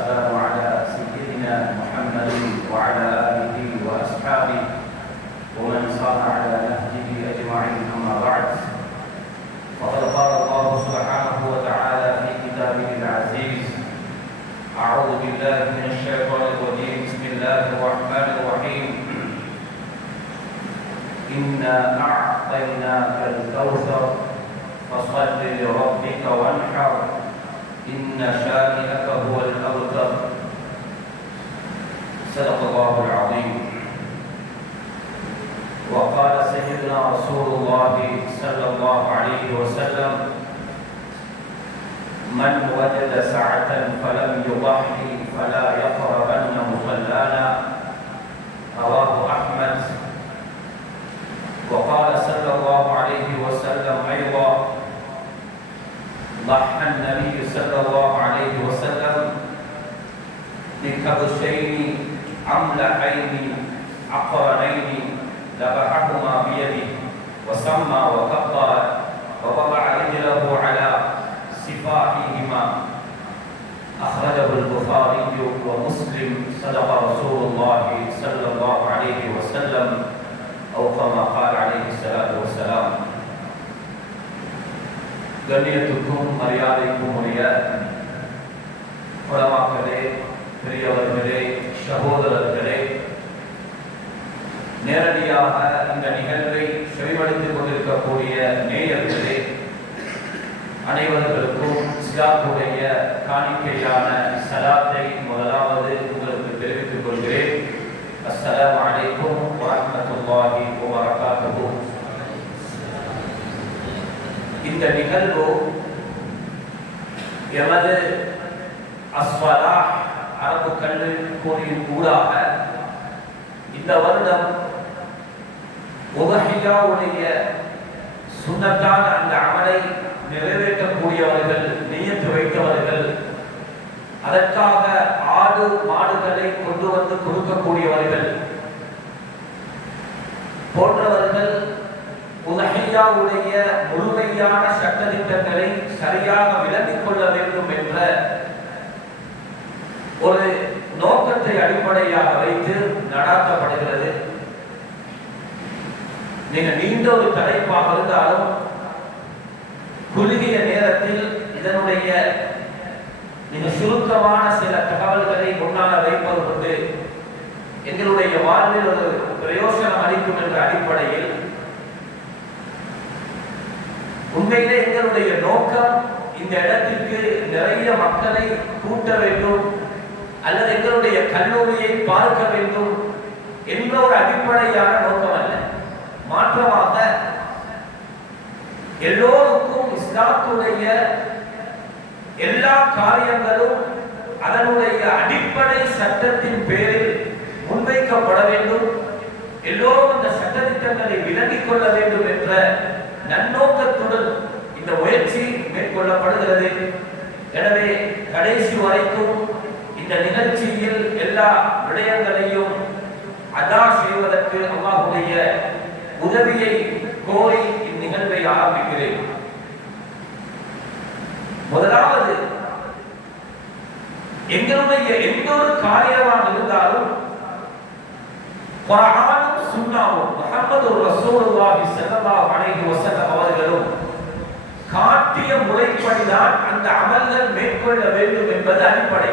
والسلام على سيدنا محمد وعلى آله وأصحابه ومن صار على نهجه أجمعين. أما بعد، فقد قال الله سبحانه وتعالى في كتابه العزيز: أعوذ بالله من الشيطان الرجيم. بسم الله الرحمن الرحيم. إنا أعطيناك الكوثر فصل لربك وانحر إن شانئك هو الأبتر. صدق الله العظيم. وقال سيدنا رسول الله صلى الله عليه وسلم: من وجد سعة فلم يضحي فلا يقربن مصلانا. رواه أحمد. وقال صلى الله عليه وسلم أيضا: ضحى النبي صلى الله عليه وسلم بكبشين أملحين أقرنين ذبحهما بيده وسمى وكبر ووضع رجله على سفاحهما. أخرجه البخاري ومسلم. صدق رسول الله صلى الله عليه وسلم أو كما قال عليه الصلاة والسلام. கண்ணியத்துக்கும் மரியாதைக்கும் உரிய உலமாக்களே, பெரியவர்களே, சகோதரர்களே, நேரடியாக இந்த நிகழ்வை செவிமடுத்துக் கொண்டிருக்கக்கூடிய நேயர்களே, அனைவர்களுக்கும் இஸ்லாமுடைய காணிக்கையான சலாத்தை முதலாவது உங்களுக்கு தெரிவித்துக் கொள்கிறேன். அஸ்ஸலாமு அலைக்கும் வரஹ்மத்துல்லாஹி வபரகாத்துஹு. இந்த நிகழ்வு எமது அஸ்வலாஹ் அரபு கல்லூரியின் ஊடாக இந்த வருடம் உதஹியாவுடைய சுன்னத்தான அந்த அமலை நிறைவேற்றக்கூடியவர்கள், நியத்து வைத்தவர்கள், அதற்காக ஆடு மாடுகளை கொண்டு வந்து கொடுக்கக்கூடியவர்கள் போன்றவர்கள் உதஹியாவுடைய முழுமையான சட்டதிட்டங்களை சரியாக விளங்கிக் கொள்ள வேண்டும் என்ற ஒரு நோக்கத்தை அடிப்படையாக வைத்து நடாத்தப்படுகிறது. நீண்ட ஒரு தலைப்பாக இருந்தாலும் குறுகிய நேரத்தில் இதனுடைய சுருக்கமான சில தகவல்களை முன்னால் வைப்பது கொண்டு எங்களுடைய வாழ்வில் ஒரு பிரயோசனம் அளிக்கும் என்ற அடிப்படையில், உண்மையிலே எங்களுடைய நோக்கம் இந்த இடத்திற்கு நிறைய மக்களை கூட்ட வேண்டும் அல்லது எங்களுடைய கல்லூரியை பார்க்க வேண்டும் என்ற ஒரு அடிப்படையான நோக்கம் அல்ல. மாற்றமாக எல்லோருக்கும் இஸ்லாத்துடைய எல்லா காரியங்களும் அதனுடைய அடிப்படை சட்டத்தின் பேரில் முன்வைக்கப்பட வேண்டும், எல்லோரும் இந்த சட்டத்திட்டங்களை விளங்கிக் கொள்ள வேண்டும் என்ற நன்னோக்கத்துடன் இந்த முயற்சி மேற்கொள்ளப்படுகிறது. எனவே கடைசி வரைக்கும் இந்த நிகழ்ச்சியில் எல்லா விடயங்களையும் அதா செய்வதற்கு அல்லாஹ்வுடைய உதவியை கோரி இந்நிகழ்வை ஆரம்பிக்கிறேன். முதலாவது, எங்களுடைய எந்த ஒரு காரியமாக இருந்தாலும் குர்ஆனும் சுன்னாவும் முஹம்மது ரசூலுல்லாஹி ஸல்லல்லாஹு அலைஹி வஸல்லம் அவர்களும் காட்டிய முறைப்படிதான் அந்த அமல்கள் மேற்கொள்ள வேண்டும் என்பது அடிப்படை.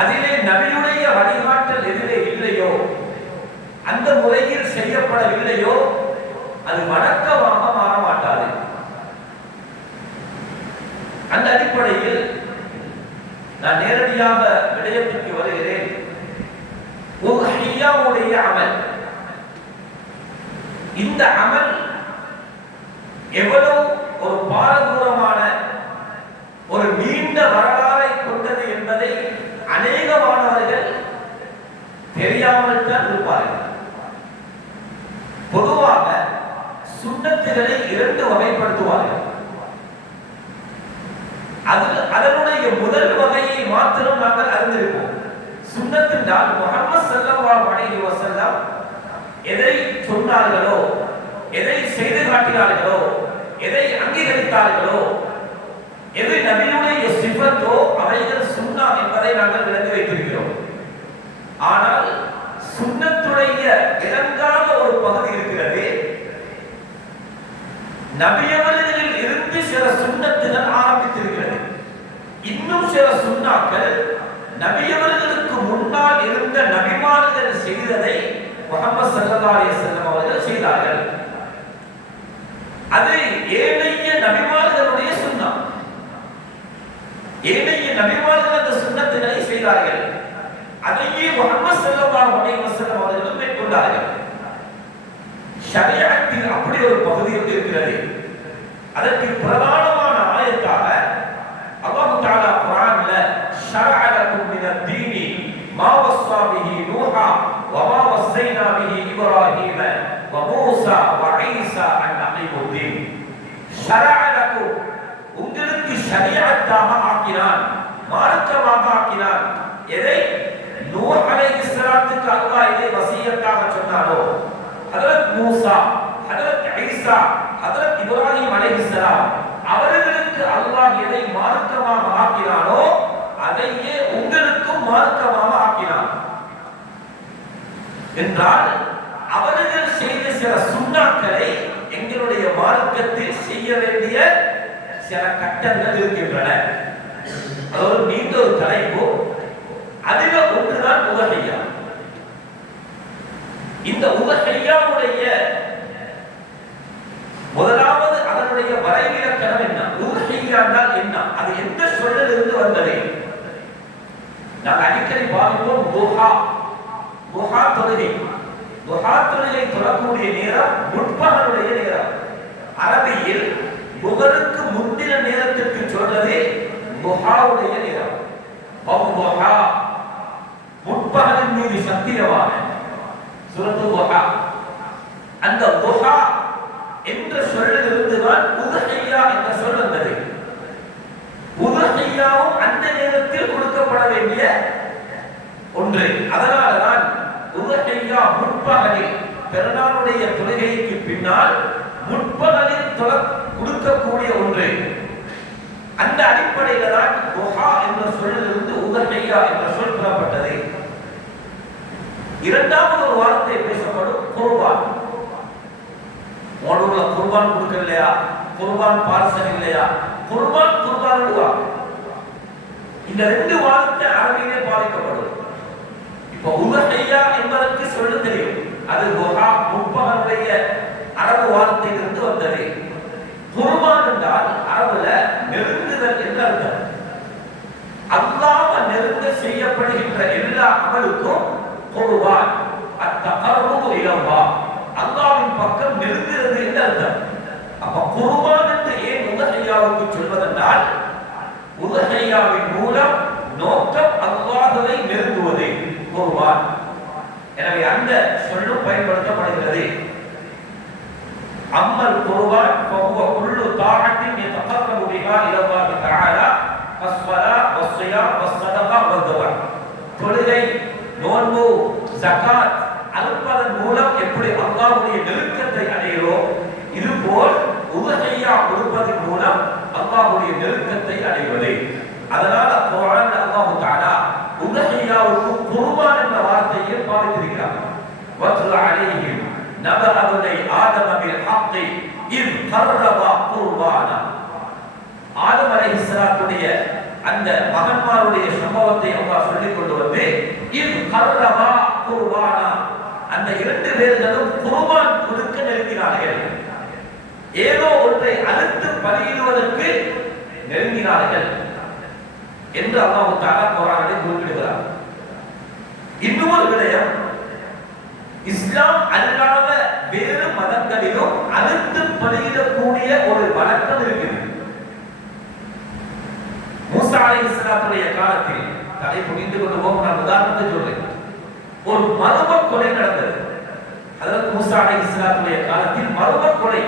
அதிலே நபியுடைய வழிகாட்டல் எதிலே இல்லையோ, அந்த முறையில் செய்யப்படவில்லையோ, அது வணக்கமாக மாற மாட்டாது. அந்த அடிப்படையில் நான் நேரடியாக விடயத்திற்கு வருகிறேன். உஹியாவுடைய அமல், இந்த அமல் எவ்வளவு ஒரு பாரதூரமான ஒரு நீண்ட வரலாறை கொண்டது என்பதை அநேகமானவர்கள் தெரியாமல் தான் இருப்பார்கள். பொதுவாக சுன்னத்துகளை இரண்டு வகைப்படுத்துவார்கள். அதனுடைய முதல் வகையை மாத்திரம் நாங்கள் அறிந்திருப்போம். சுன்னத் என்றால் முஹம்மது ஸல்லல்லாஹு அலைஹி வஸல்லம் எதை சொன்னார்களோ, எதை செய்து காட்டினார்களோ, எதை அங்கீகரித்தார்களோ, எது நபியுடைய சிஃபத்தோ அவைகள் என்பதை நாங்கள் விளங்கி வைத்திருக்கிறோம். ஆனால் சுன்னத்துடைய விளங்காத ஒரு பகுதி இருக்கிறது. நபியவர்களில் இருந்து சில சுன்னத்துகள் ஆரம்பித்திருக்கிறது. இன்னும் சில சுன்னாக்கள் நபியவர்களுக்கு முன்னால் இருந்த நபிமார்கள் செய்ததை முஹம்மது ஸல்லல்லாஹு அலைஹி வஸல்லம் அவர்கள் செய்தார்கள். அது ஏனைய நபிமார்களுடைய சுன்னா. ஏனைய நபிமார்கள் அந்த சுன்னத்துகளை செய்தார்கள். அதையே முஹம்மது ஸல்லல்லாஹு அலைஹி வஸல்லம் அவர்கள் மேற்கொண்டார்கள். ஷரியத்தில் அப்படி ஒரு பகுதி இருக்கிறது. அதற்கு பிரதானமான ஆயத்தாக அல்லாஹ் தஆலா குர்ஆன்ல ஷரஅ லக்கும் மினத் தீனி மா வஸ்ஸா பிஹி நூஹா வ மா வஸ்ஸைனா பிஹி இப்ராஹீம வ மூஸா வ ஈஸா அன் அகீமுத் தீன். ஷரஅ லக்கும் உங்களுக்கு ஷரியத்தாக ஆக்கினான், மார்க்கமாக ஆக்கினான். எதை நூஹ் அலைஹிஸ்ஸலாத்துக்கு அல்லாஹ் இதை வசியத்தாக சொன்னாரோ, ஹஜ்ரத் மூஸா, ஹஜ்ரத் ஈஸா, ஹஜ்ரத் இப்ராஹீம் அலைஹிஸ்ஸலாம் அவர்களுக்கு அல்லாஹ் எதை மார்க்கமாக ஆக்கினானோ அதையே உங்களுக்கும் மார்க்கமாக ஆக்கினான் என்றால், அவர்கள் செய்த சில சுன்னாக்களை எங்களுடைய மார்க்கத்தில் செய்ய வேண்டிய சில கட்டங்கள் இருக்கின்றன. அது ஒரு நீண்ட ஒரு தலைப்பு. அதில் ஒன்றுதான் உதஹியா. இந்த உதஹியாவுடைய முதலாவது அதனுடைய வரைவிலக்கணம் என்ன? உதஹியா என்றால் என்ன? அது எந்த சொல்லிலிருந்து வந்தது? நாங்கள் அடிக்கடி பார்ப்போம் துஹா. துஹா தொழுகை. துஹா தொழுகை தொழக்கூடிய நேரம் முற்பகலுடைய நேரம். அரபியில் புகருக்கு முந்தின நேரத்திற்கு சொல்றது துஹாவுடைய நேரம். துஹா முற்பகலின் மீது சத்தியமான சூரத்து துஹா. அந்த துஹா என்ற சொல்லிலிருந்து தான் உதஹியா என்ற சொல் வந்தது. உதஹியாவும் அந்த நேரத்தில் கொடுக்கப்பட வேண்டிய ஒன்று. அதனால்தான் உதஹியா முற்பகலில் பெருநாளுடைய தொழுகைக்கு பின்னால் முற்பகலில் கொடுக்கக்கூடிய ஒன்று. அந்த அடிப்படையில் தான் துஹா என்ற சொல்லிலிருந்து உதஹியா என்ற சொல் பெறப்பட்டது. இரண்டாவது ஒரு வார்த்தை பேசப்படும் குர்பான். மோடூர்ல குர்பான் கொடுக்கலையா, குர்பான் பார்சல் இல்லையா, குர்பான் குர்பான் விடுவாங்க. இந்த ரெண்டு வார்த்தை அரபியிலே பாதிக்கப்படும். இப்ப உதஹியா என்பதற்கு சொல்ல தெரியும். அது துஹா முற்பகலுடைய அரபு வார்த்தையிலிருந்து வந்தது. குர்பான் என்றால் அரபுல நெருங்குதல் என்று அர்த்தம். அல்லாஹ் நெருங்க செய்யப்படுகின்ற எல்லா அமலுக்கும் குர்பான் அத்தகர்ருபு இலல்லாஹ், அல்லாஹ்வின் பக்கம் நெருங்குகிறது என்று அர்த்தம். அப்ப குர்பான் என்று ஏன் உதஹியாவுக்கு சொல்வதென்றால், உதஹியாவின் மூலம் நோக்கம் அல்லாஹ்வை நெருங்குவது குர்பான். எனவே அந்த சொல்லும் பயன்படுத்தப்படுகிறது. அம்மல் குர்பான் ஃபஹுவ குல்லு தாஅத்தின் யதகர்ரபு பிஹா இலல்லாஹி தஆலா கஸ்ஸலாத் வஸ்ஸியாம் வஸ்ஸதகா வஸ்ஸபஹ். தொழுகை, நோன்பு, ஜகாத் அனுப்பதன் மூலம் எப்படி அல்லாஹ்வுடைய நெருக்கத்தை அடைகிறோம், இதுபோல் உதஹியா கொடுப்பதன் மூலம் அல்லாஹ்வுடைய நெருக்கத்தை அடைவது. அதனால குர்ஆன்ல அல்லாஹ் தஆலா உதஹியாவுக்கு குர்பான் என்ற வார்த்தையை பாவித்திருக்கிறார். வத்லு அலைஹிம் நபஅ பனி ஆதம பில் ஹக்கி இத் கர்ரபா குர்பானா. ஆதம் அலைஹிஸ்ஸலாத்துடைய அந்த மகன்மாருடைய சம்பவத்தை அல்லாஹ் சொல்லிக் கொண்டு வந்து இத் கர்ரபா குர்பானா, அந்த இரண்டு பேர்களும் குர்பான் கொடுக்க நெருங்கினார்கள். ஏதோ ஒன்றை அறுத்து பலியிடுவதற்கு நெருங்கினார்கள் என்று அல்லாஹ் தஆலா குர்ஆனில் குறிப்பிடுகிறார். இன்னொரு விடயம், இஸ்லாம் அல்லாத வேறு மதங்களிலும் அறுத்து பலியிடக்கூடிய ஒரு வழக்கம் இருக்குது. மூசா அலைஹிஸ்ஸலாத்துடைய காலத்தில், தலை புரிந்து கொண்டு போகும் நான் உதாரணத்தை சொல்றேன், ஒரு மர்ம கொலை நடந்தது. ஹஜ்ரத் மூசா அலைஹிஸ்ஸலாத்துடைய காலத்தில் மர்ம கொலை.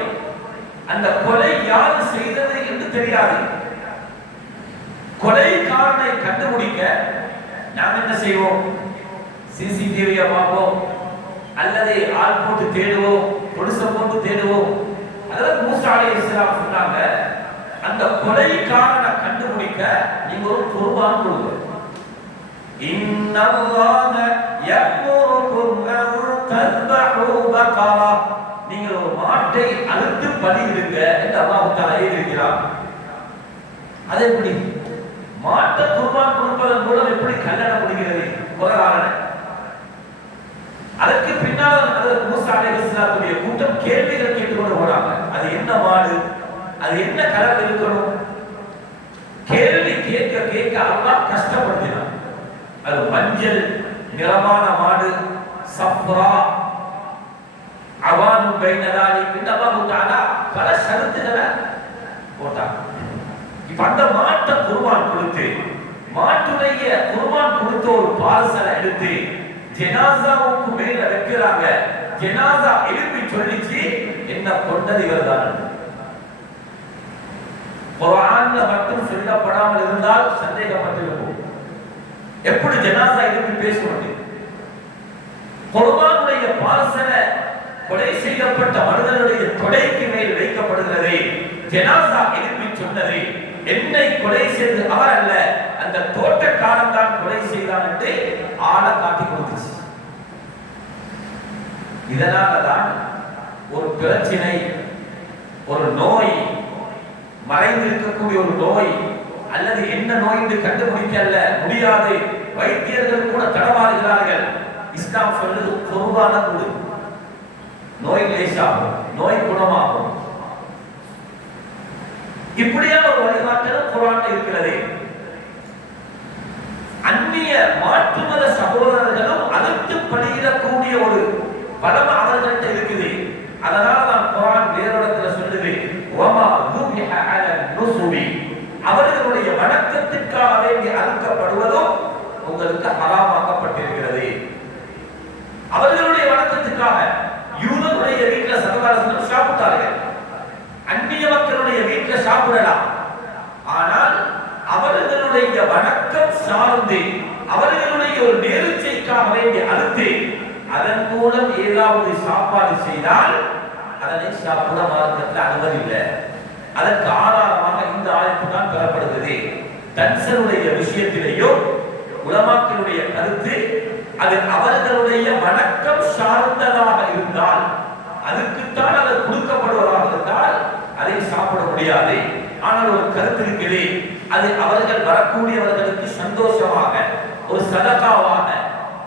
அந்த கொலை யார் செய்தது என்று தெரியாது. கொலைக்காரனை கண்டுபிடிக்க நாம் என்ன செய்வோம்? சிசிடிவியை பார்ப்போம், அல்லது ஆள் போட்டு தேடுவோம், பொலிசை போட்டு தேடுவோம். ஹஜ்ரத் மூசா அலைஹிஸ்ஸலாம் சொன்னாங்க, அந்த கொலைக்காரனை கண்டுபிடிக்க நீங்க ஒரு குர்பான் கொடுங்க. இன்னல்லாஹ யஅமுருக்கும் அன் தذبحு பகரா, நீங்கள் ஒரு மாட்டை அறுத்து பலியிடுங்க என்று அல்லாஹ் தஆலா ஏவியிருக்கிறார். அது எப்படி மாட்டை குர்பான் கொடுப்பதன் மூலம் எப்படி கல்யாணம் முடிகிறது? குர்ஆனில் அதற்கு பின்னால் மூசா அலைஹிஸ்ஸலாத்துடைய கூட்டம் கேள்விகள் கேட்டுக்கொண்டு போனாங்க. அது என்ன மாடு, அது என்ன கலர் இருக்கணும்? கேள்வி கேட்க கேட்க அல்லாஹ் கஷ்டப்படுத்தினான். அது மஞ்சள் நிறமான மாடு, சஃப்ரா, அவானு பைனதாலி என்று அல்லாஹ் தஆலா பல ஷரத்துகளை போட்டான். இப்ப அந்த மாட்டை குர்பான் கொடுத்து, மாட்டுடைய குர்பான் கொடுத்த ஒரு பார்சலை எடுத்து ஜனாசாவுக்கு மேல வைக்கிறாங்க. ஜனாசா எழுப்பி சொல்லிச்சு, என்ன கொண்டது இவர்தான். குர்ஆன்ல மட்டும் சொல்லப்படாமல் இருந்தால் சந்தேகப்பட்டிருக்கும். எப்படி ஜனாசா எழுப்பி பேசுவது? குர்பானுடைய பார்சலை கொலை செய்யப்பட்ட மனிதனுடைய தொடைக்கு மேல் வைக்கப்படுகிறது. ஜனாசா எழுப்பி சொன்னது, என்னை கொலை செய்து அவர் அல்ல, அந்த தோட்டக்காரன் தான் கொலை செய்தான் என்று ஆளை காட்டி கொடுத்துச்சு. இதனாலதான் ஒரு பிரச்சனை, ஒரு நோய், மறைந்து இருக்கக்கூடிய ஒரு நோய் அல்லது என்ன நோய் என்று கண்டுபிடிக்க முடியாது, வைத்தியர்கள் கூட தடமாறுகிறார்கள். இஸ்லாம் சொல்லுது குர்பான கொடு, நோய் லேசாகும், நோய் குணமாகும். இப்படியான ஒரு வழிகாட்டலும் குர்ஆனில் இருக்கிறது. அந்நிய மாற்று மத சகோதரர்களும் அதற்கு பணியிடக்கூடிய ஒரு பலம் அவர்கள்ட்ட இருக்குது. அதனால தான் குர்ஆன் வேறு இடத்துல சொல்லுது, வமா துபிஹ அல நுசுபி, அவர்களுடைய வணக்கத்திற்காக வேண்டி அறுக்கப்படுவதும் உங்களுக்கு ஹராமாக்கப்பட்டிருக்கிறது. அவர்களுடைய வணக்கத்திற்காக யூதனுடைய வீட்டில் சகோதரர்கள் சாப்பிட்டார்கள், அந்நிய மக்களுடைய வீட்டில் சாப்பிடலாம். ஆனால் அவர்களுடைய வணக்கம் சார்ந்து அவர்களுடைய ஒரு நேர்ச்சைக்காக வேண்டி அறுத்து அதன் மூலம் ஏதாவது சாப்பாடு செய்தால் அதனை சாப்பிட மார்க்கத்தில் அனுமதி இல்லை. அதற்கு ஆதாரமாக இந்த ஆயத்து தான் பெறப்படுகிறது. தன்சருடைய விஷயத்திலேயும் உலமாக்களுடைய கருத்து, அது அவர்களுடைய வணக்கம் சார்ந்ததாக இருந்தால், அதுக்குத்தான் அது கொடுக்கப்படுவதாக இருந்தால் அதை சாப்பிட முடியாது. ஆனால் ஒரு கருத்து இருக்குது, அது அவர்கள் வரக்கூடியவர்களுக்கு சந்தோஷமாக ஒரு சதகாவாக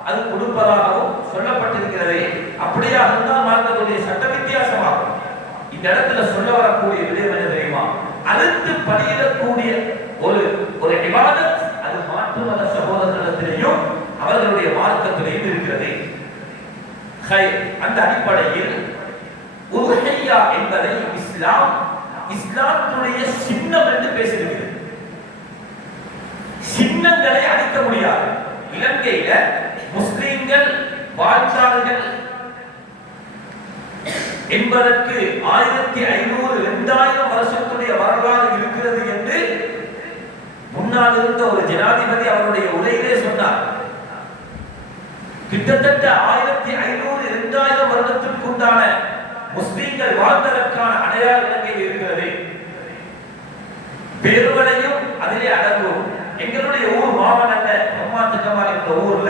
அது கொடுப்பதாகவும் சொல்லப்பட்டிருக்கிறது. அப்படியாக இருந்தால் மார்க்கத்துடைய சட்ட வித்தியாசமாகும். இந்த இடத்துல சொல்ல வரக்கூடிய விடயம் என்ன தெரியுமா? அறுத்து பலியிடக்கூடிய ஒரு இபாதத் அது மாற்று மத சகோதரர்களிடத்திலேயும் அவர்களுடைய மார்க்கத்திலேயும் இருக்கிறது. அந்த அடிப்படையில் உதுஹிய்யா என்பதை இஸ்லாமுடைய சின்னம் என்று பேசுகிறது. சின்னங்களை அழிக்க முடியாது. இலங்கையில முஸ்லிம்கள் வாழ்ந்தார்கள் என்பதற்கு 1500 2000 வருஷத்துடைய வரலாறு இருக்கிறது என்று முன்னால் இருந்த ஒரு ஜனாதிபதி அவருடைய உரையிலே சொன்னார். கிட்டத்தட்ட 1500 2000 வருடத்திற்குண்டான முஸ்லிம்கள் வாழ்ந்ததற்கான அடையாளம் இலங்கையில் இருக்கிறது. பேருவளையும் அதிலே அடங்கும். எங்களுடைய ஊர் மாவனல்ல, பிரம்மாத்திகமா என்ற ஊர்ல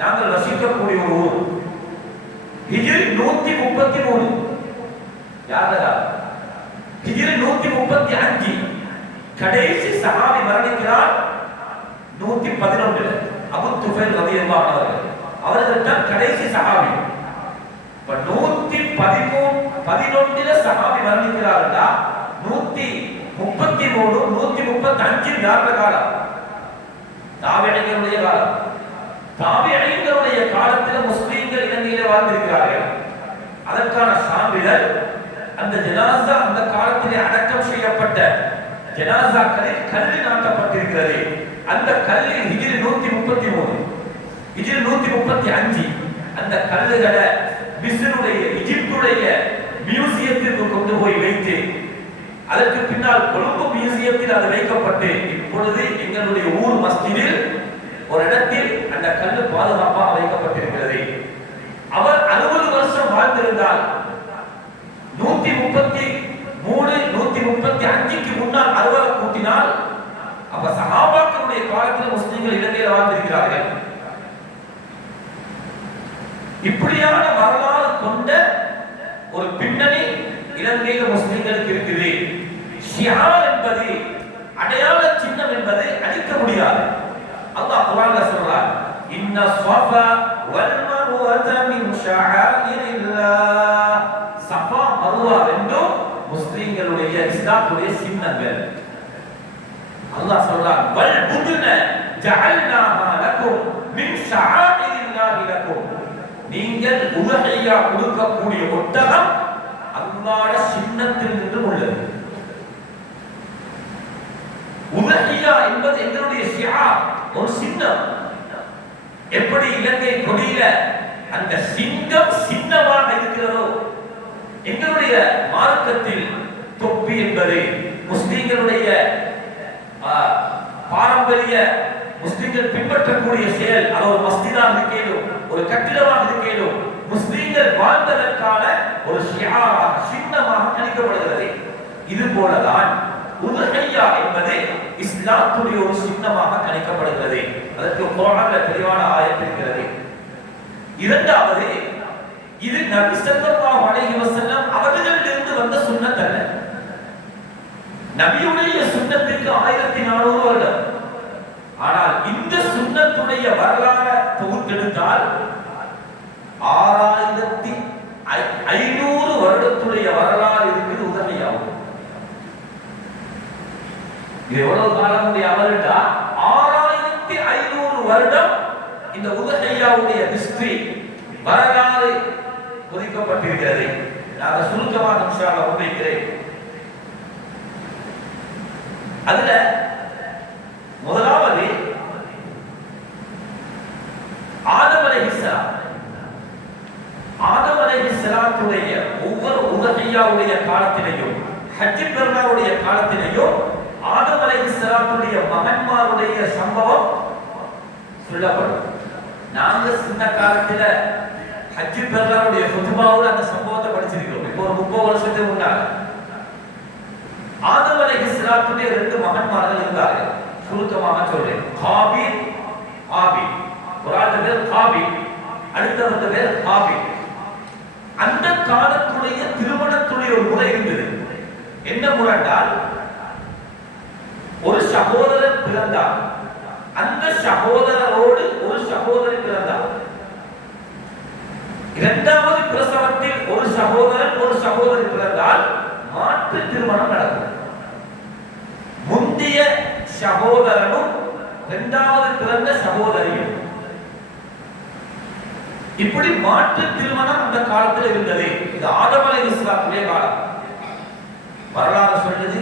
நாங்கள் வசிக்கக்கூடிய ஒரு ஊர். ஹிஜ்ரி 133 யாரடா? ஹிஜ்ரி 135 கடைசி சஹாபி மரணிக்கிறார் 111. அபூ துஃபைல் ரலியல்லாஹு அன்ஹு அவர்கள் தான் கடைசி சஹாபி. இப்ப 111 சஹாபி மரணிக்கிறார்களா? 133 135 யாருடைய காலம்? தாபிஈன்களுடைய காலம். தாபிஈன்களுடைய காலத்தில் முஸ்லிம்கள் இலங்கையிலே வாழ்ந்திருக்கிறார்கள். அதற்கான சான்றிதழ் அந்த ஜனாசா அந்த காலத்திலே அடக்கம் செய்யப்பட்ட ஜனாசாக்களில் கல்லு நாட்டப்பட்டிருக்கிறது. அந்த கல்லில் ஹிஜ்ரி 133 ஹிஜ்ரி 135 அந்த கல்லுகளை மிஸ்ருடைய எகிப்துடைய மியூசியத்திற்கு கொண்டு போய் வைத்து அதற்கு பின்னால் கொழும்பு மியூசியத்தில் அது வைக்கப்பட்டு இப்பொழுது எங்களுடைய ஊர் மஸ்ஜிதில் ஒரு இடத்தில் அந்த கல்லு பாதுகாப்பாக வைக்கப்பட்டிருக்கிறது. அவர் 60 வருஷம் வாழ்ந்திருந்தால் 133 135க்கு முன்னால் 60 கூட்டினால் அப்ப சஹாபாக்களுடைய காலத்தில் முஸ்லிம்கள் இலங்கையில் வாழ்ந்திருக்கிறார்கள். கொண்டிருக்கிறார்கள். இப்படியான வரலாறு கொண்ட ஒரு பின்னணி இலங்கையில் முஸ்லிம்களுக்கு இருக்குது. ஷியார் என்பது அடையாள சின்னம் என்பதை அழிக்க முடியாது. அல்லாஹ் குர்ஆன்ல சொல்றார், இன்ன ஸஃபா வல் மர்வத மின் ஷஅஇரில்லாஹ். ஸஃபா மர்வா ரெண்டும் முஸ்லிம்களுடைய இஸ்லாமுடைய சின்னங்கள். அல்லாஹ் சொல்றார், வல் புதுன ஜஅல்னாஹா லகும் மின் ஷஅஇரில்லாஹி லகும். நீங்கள் உலஹியா கொடுக்கக்கூடிய ஒட்டகம் அல்லாஹ்வுடைய சின்னத்தில் நின்று உள்ளது. உலஹியா என்பது எங்களுடைய ஷிஆர், ஒரு சின்னம். எப்படி இலங்கை கொடியில அந்த சிங்கம் சின்னமாக இருக்கிறதோ, எங்களுடைய மார்க்கத்தில் தொப்பி என்பது முஸ்லிம்களுடைய பாரம்பரிய முஸ்லிம்கள் பின்பற்றக்கூடிய செயல். அது ஒரு மஸ்ஜிதாக இருக்கேனும், ஒரு கட்டிடமாக இருக்கேனும், முஸ்லிம்கள் வாழ்ந்ததற்கான ஒரு ஷிஆராக, சின்னமாக கணிக்கப்படுகிறது. இது போலதான் உதுஹியா என்பது இஸ்லாத்துடைய ஒரு சின்னமாக கணிக்கப்படுகிறது. அதற்கு குர்ஆன்ல தெளிவான ஆயத் இருக்கிறது. இரண்டாவது, இது நபி ஸல்லல்லாஹு அலைஹி வஸல்லம் அவர்களிடமிருந்து வந்த சுன்னத் அல்ல. நபியுடைய சுன்னத்துக்கு 1400 வருடம். ஆனால் இந்த சுன்னத்துடைய வரலாறு தொகுத்தெடுத்தால் 6500 வருடத்துடைய வரலாறு இருக்குது உதவியாகும். இது எவ்வளவு காலமுடைய அமல்டா? 6500 வருடம் இந்த உதஹியாவுடைய ஹிஸ்டரி வரலாறு குறிக்கப்பட்டிருக்கிறது. நான் சுருக்கமாக இன்ஷா அல்லாஹ் முன்வைக்கிறேன். அதுல முதலாவது ஆதம் அலைஹிஸ்ஸலாம். ஆதம் அலைஹிஸ்ஸலாத்துடைய ஒவ்வொரு உதஹியாவுடைய காலத்திலேயும், ஹஜ் பெருநாளுடைய காலத்திலேயும் ஆதம் அலைஹிஸ்ஸலாத்துடைய மகன்மாருடைய சம்பவம் சொல்லப்படும். நாங்க சின்ன காலத்துல ஹஜ் பெருநாளுடைய ஃபுத்பாவுல அந்த சம்பவத்தை படிச்சிருக்கோம். இப்போ ஒரு 30 வருஷத்துக்கு முன்னால ஆதம் அலைஹிஸ்ஸலாத்துடைய 2 மகன்மார்கள் இருந்தார்கள். சுருக்கமாக சொல்றேன். காபீல், ஆபீல். ஒருத்தர் பேர் காபீல், அடுத்தவர் பேர் ஆபீல். அந்த காலத்துடைய திருமணத்துடைய ஒரு முறை இருந்தது. என்ன முறை என்றால், ஒரு சகோதரர் பிறந்தார், அந்த சகோதரரோடு ஒரு சகோதரி பிறந்தார். இரண்டாவது பிரசவத்தில் ஒரு சகோதரன் ஒரு சகோதரி பிறந்தால் மாற்று திருமணம் நடக்கும். முந்தைய சகோதரனும் இரண்டாவது பிறந்த சகோதரியும், இப்படி மாற்று திருமணம் அந்த காலத்தில் இருந்தது. இது ஆதம் அலைஹிஸ்ஸலாத்துடைய காலம். வரலாறு சொல்லுது,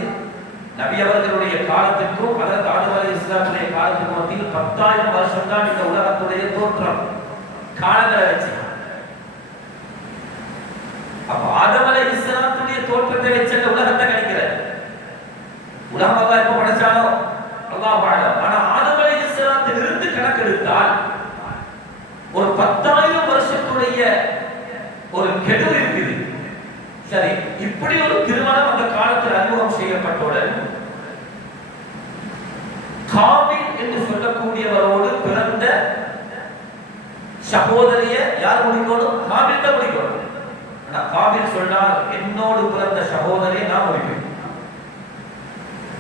நபி அவர்களுடைய காலத்திற்கும் ஹஜ்ரத் ஆதம் அலைஹிஸ்ஸலாத்துடைய காலத்திற்கும் மத்தியில் 10000 வருஷம் தான் இந்த உலகத்துடைய தோற்றம் காலங்களை வச்சு. அப்ப ஆதம் அலைஹிஸ்ஸலாத்துடைய தோற்றத்தை வச்சு அந்த உலகத்தை கணிக்கிறார். உலகம் அல்லாஹ் எப்ப படைச்சானோ அல்லாஹ் பாடம். ஆனா ஆதம் அலைஹிஸ்ஸலாத்தில் இருந்து கணக்கெடுத்தால் ஒரு 10000 வருஷத்துடைய ஒரு கெடு இருக்குது. சரி, இப்படி ஒரு திருமணம் அந்த காலத்தில் அறிமுகம் செய்யப்பட்டவுடன் காபீல் என்று சொல்லக்கூடியவரோடு பிறந்த சகோதரிய யார் முடிக்கணும்? காபீல் தான் முடிக்கணும். ஆனா காபீல் சொன்னார், என்னோடு பிறந்த சகோதரியை நான் முடிப்பேன்.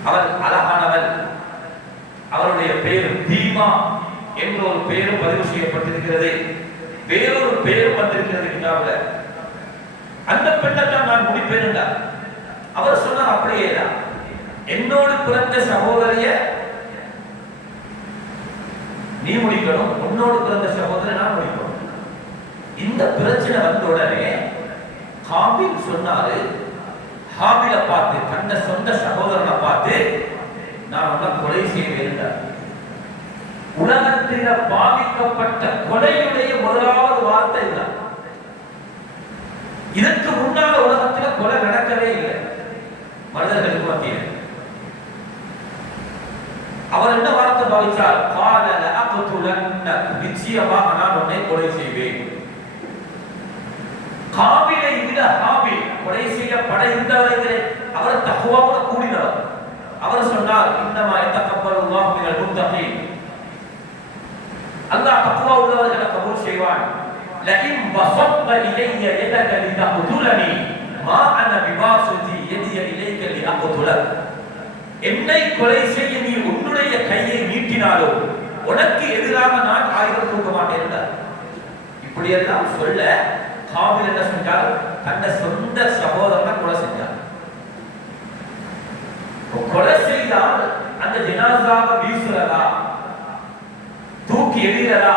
அவள் அழகானவள். அவருடைய பெயர் தீமா என்ற ஒரு பெயரும் பதிவு செய்யப்பட்டிருக்கிறது. வேறொரு பெயரும் வந்திருக்கிறது கிதாபுல. அந்த பெண்ணை தான் நான் முடிப்பேன் என்றார். அவர் சொன்னார், அப்படியே என்னோடு பிறந்த சகோதரிய நீ முடிக்கணும், உன்னோடு பிறந்த சகோதரி நான் முடிக்கணும். இந்த பிரச்சனை வந்த உடனே காபீல் சொன்னாரு, ஹாபிலை பார்த்து, தன்னை சொந்த சகோதரனை பார்த்து, நான் உன்னை கொலை செய்வேன். உலகத்தில் பாவிக்கப்பட்ட கொலையுடைய முதலாவது வார்த்தை தான். இதற்கு முன்னால உலகத்தில் கொலை நடக்கவே இல்லை மனிதர்களுக்கு மத்தியில். அவர் என்ன வார்த்தை பாவிச்சார்? காலல அக்துலன்ன, நிச்சயமாக நான் உன்னை கொலை செய்வேன். காபீலை விட ஹாபீல் கொலை செய்யப்பட இருந்தவரை அவர் தக்வாவோடு கூடினவர். அவர் சொன்னார், இன்னமா யதகப்பலுல்லாஹு மினல் முத்தகீன். செய்வான். லஇன் பஸத்த இலைய யதக லிதக்துலனி மா அன பிபாஸதி யதிய இலைக லிஅக்துலக். என்னை கொலை செய்ய நீ உன்னுடைய கையை நீட்டினாலோ உனக்கு எதிராக நான் ஆயுதம் தூக்க மாட்டேன் என்றார். இப்படியெல்லாம் சொல்ல காபில் என்ன செஞ்சார்? தன்ன சொந்த சகோதரனை கொலை செஞ்சார். கொலை செய்தால் அந்த ஜனாசாவை வீசுறதா, தூக்கி எறிகிறதா,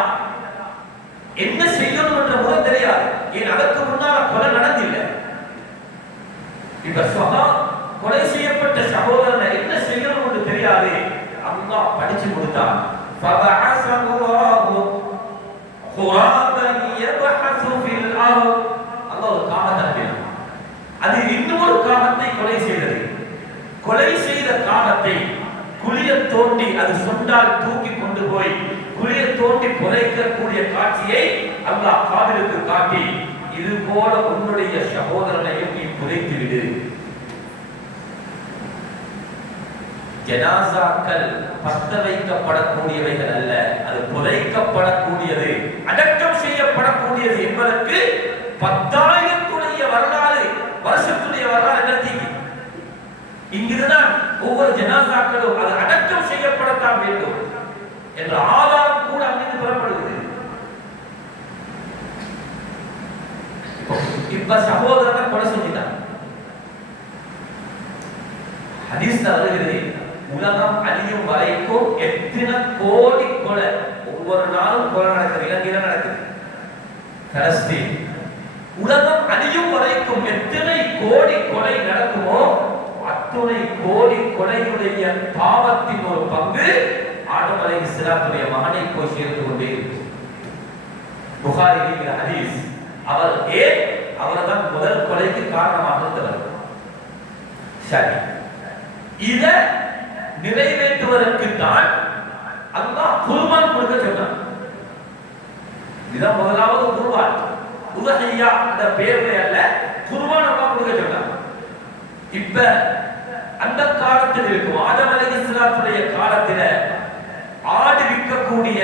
என்ன செய்யணும் என்ற முறை தெரியாது. ஏன் அதற்கு முன்னால் கொலை நடந்தில்லை. இப்ப கொலை செய்யப்பட்ட சகோதரனை என்ன செய்யணும் என்று தெரியாது. அல்லாஹ் படிச்சு கொடுத்தான். அது இன்னொரு காகத்தை கொலை செய்தது. கொலை செய்த காகத்தை குளிய தோண்டி அது சொன்னால் தூக்கி கொண்டு போய் குளிய தோண்டி புதைக்கக்கூடிய காட்சியை அல்லாஹ் காபிலுக்கு காட்டி, இது போல உன்னுடைய சகோதரனையும் நீ புதைத்து விடு. ஜனாசாக்கள் பத்த வைக்கப்படக்கூடியவைகள் அல்ல, அது புதைக்கப்படக்கூடியது, அடக்கம் செய்யப்படக்கூடியது என்பதற்கு 10,000 வரலாறு, வருஷத்துடைய வரலாறு நடத்தி இங்கிருந்தான் ஒவ்வொரு ஜனாசாக்களும் அது அடக்கம் செய்யப்படத்தான் வேண்டும் என்ற ஆதாரம் கூட அங்கிருந்து பெறப்படுகிறது. இப்ப சகோதரனை கொலை செஞ்சிட்டான். ஹதீஸ்ல வருகிறது, உலகம் அழியும் வரைக்கும் எத்தனை கோடி கொலை ஒவ்வொரு நாளும் கொலை நடக்குது. இலங்கையில நடக்குது, பலஸ்தீன். உலகம் அழியும் வரைக்கும் எத்தனை கோடி கொலை நடக்குமோ அத்துணை கோடி கொலையுடைய பாவத்தின் ஒரு பங்கு ஆதம் அலைஹிஸ்ஸலாத்துடைய மகனை போய் சேர்ந்து கொண்டே இருக்கும். புகாரியில் ஹதீஸ். அவர்தான் முதல் கொலைக்கு காரணமாக இருந்தவர். சரி, இத நிறைவேற்றுவதற்கு தான் அல்லாஹ் குர்பான் கொடுக்க சொன்னான். இதுதான் முதலாவது குர்பான். உலஹியா என்ற பெயருடைய அல்ல, குர்பான் அல்லாஹ் கொடுக்க சொன்னான். இப்ப அந்த காலத்தில் இருக்கும் ஆதம் அலைஹிஸ்ஸலாத்துடைய காலத்துல ஆடு விற்கக்கூடிய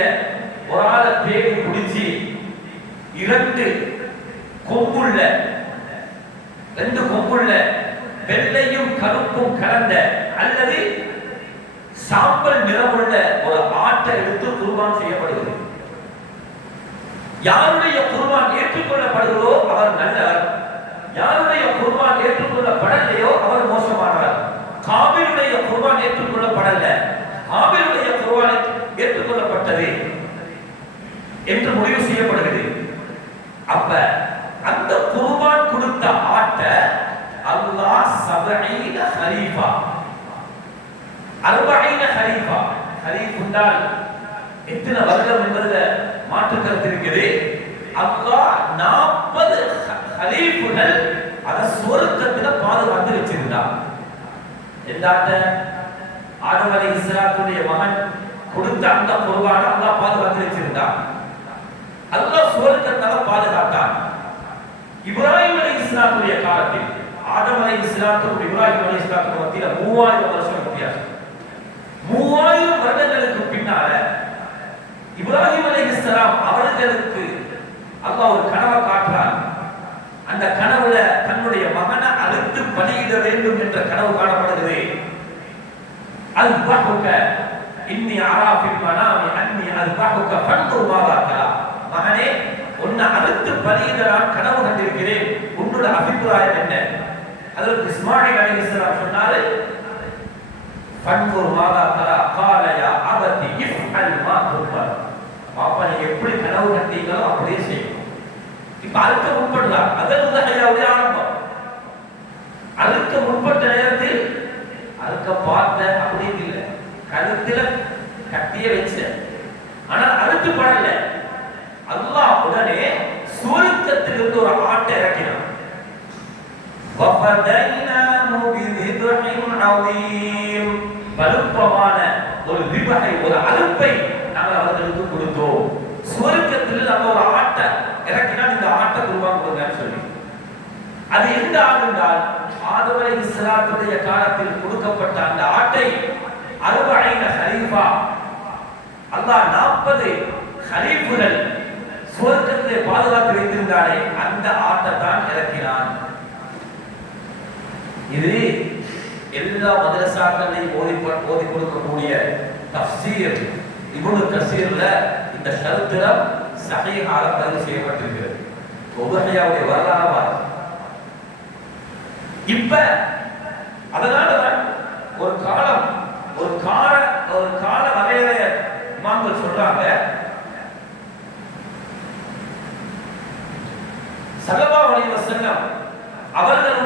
ஒரு ஆளை தேடி பிடிச்சி 2 கொம்புள்ள வெள்ளையும் கருப்பும் கலந்த அல்லது சாம்பல் நிறமுள்ள ஒரு ஆட்டை எடுத்து குர்பான் செய்யப்படுகிறது. யாருடைய குர்பான் ஏற்றுக்கொள்ளப்படுகிறதோ அவர் நல்லவர், யாருடைய குர்பான் ஏற்றுக்கொள்ளப்படலையோ அவர் மோசமானவர். காபிலுடைய குர்பான் ஏற்றுக்கொள்ளப்படல, ஆபிலுடைய குர்பான் ஏற்றுக்கொள்ளப்பட்டது என்று முடிவு செய்யப்படுகிறது. அப்ப அந்த குர்பான் கொடுத்த ஆட்டை அல்லாஹ் 70 ஹரீஃபா 40 ஹரீஃபா ஹரீஃப் என்றால் எத்தனை வருடம் என்பதுல மாற்று கருத்து இருக்குது. அல்லாஹ் 40 ஹரீஃபுகள் அத சொர்க்கத்துல பாதுகாத்து வச்சிருந்தார். எந்தாட்ட ஆதம் அலைஹிஸ்ஸலாத்துடைய மகன் கொடுத்த அந்த குர்பானை அல்லாஹ் பாதுகாத்து வச்சிருந்தார். அல்லாஹ் சொர்க்கத்துல பாதுகாத்தான். இப்ராஹிம் அலைஹிஸ்ஸலாத்துடைய காலத்தில் ஆதம் அலைஹிஸ்ஸலாத்துக்கும் இப்ராஹிம் அலைஹிஸ்ஸலாத்துக்கும் மத்தியில 3000 வருஷம் வித்தியாசம். 3000 வருடங்களுக்கு பின்னால இப்ராஹிம் அலைஹிஸ்ஸலாம் அவர்களுக்கு அல்லாஹ் ஒரு கனவை காட்டுறான். அந்த கனவுல தன்னுடைய மகனை அறுத்து பலியிட வேண்டும் என்ற கனவு காணப்படுகிறது. அல்பஹுக இன்னி அரா ஃபில் மனாமி அன்னி அல்பஹுக ஃபன்துர் மாதா தரா. மகனே, உன்னை அறுத்து பலியிட நான் கனவு கண்டிருக்கிறேன், உன்னோட அபிப்பிராயம் என்ன? அதற்கு இஸ்மாயில் அலைஹிஸ்ஸலாம் சொன்னாரு, ஃபன்துர் மாதா தரா கால யா அபதி இஃஅல் மா துபர். பாப்பா, நீங்க எப்படி கனவு கண்டீங்களோ அப்படியே செய்யுங்க. இப்ப அறுக்க முற்படுறார். அதன் உதகையாவுடைய ஆரம்பம். அறுக்க முற்பட்ட நேரத்தில் அறுக்க பார்த்த அப்படின்னு இல்லை, கழுத்துல கட்டிய வச்ச, ஆனால் அறுத்து படல. அல்லாஹ் உடனே சுவர்க்கத்திலிருந்து ஒரு ஆட்டை இறக்கினான். பலுப்பமான ஒரு விபகை, ஒரு அறுப்பை நாங்கள் அவர்களுக்கு கொடுத்தோம். சுவர்க்கத்தில் நம்ம ஒரு ஆட்டை இறக்கினால் இந்த ஆட்டை குர்பான் கொடுங்கன்னு சொல்லி. அது எந்த ஆடு என்றால் ஆதம் அலைஹிஸ்ஸலாத்துடைய காலத்தில் கொடுக்கப்பட்ட அந்த ஆட்டை 40 ஹரீஃபா அல்லாஹ் 40 ஹரீஃபுகள் சுவர்க்கத்திலே பாதுகாத்து வைத்திருந்தானே அந்த ஆட்டைத்தான் இறக்கினான். இது எல்லா மதரசாக்களையும் ஓதி கொடுக்கக்கூடிய தஃசீர் இப்னு கஸீர்ல இந்த ஷரத்துல சஹீஹாக பதிவு செய்யப்பட்டிருக்கிறது. உபஹையாவுடைய வரலாறு இப்ப அதனால ஒரு கால வரையறைய இமாம்கள் சொல்றாங்க. ஸல்லல்லாஹு அலைஹி வஸல்லம் அவர்கள்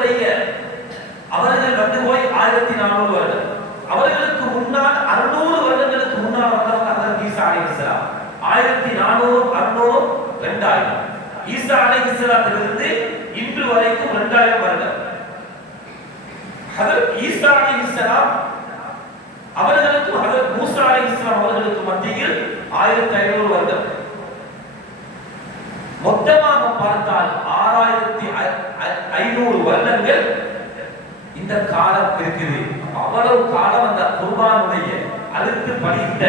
வந்து போய் 1400 வருடம், அவர்களுக்கு முன்னால் 600 வருடங்களுக்கு முன்னால் வந்தவங்க ஹஜ்ரத் ஈசா அலைஹிஸ்ஸலாம். 1400 600 2000. ஈசா அலைஹிஸ்ஸலாத்திலிருந்து இன்று வரைக்கும் 2000 வருடம். ஹஜ்ரத் ஈசா அலைஹிஸ்ஸலாம் அவர்களுக்கும் ஹஜ்ரத் மூசா அலைஹிஸ்ஸலாம் அவர்களுக்கு மத்தியில் 1500 வருடம். மொத்தமாக பார்த்தால் 6500 வருடங்கள் இந்த காலம் இருக்குது. அவ்வளவு காலம் அந்த குர்பானுடைய அறுத்து பலியிட்ட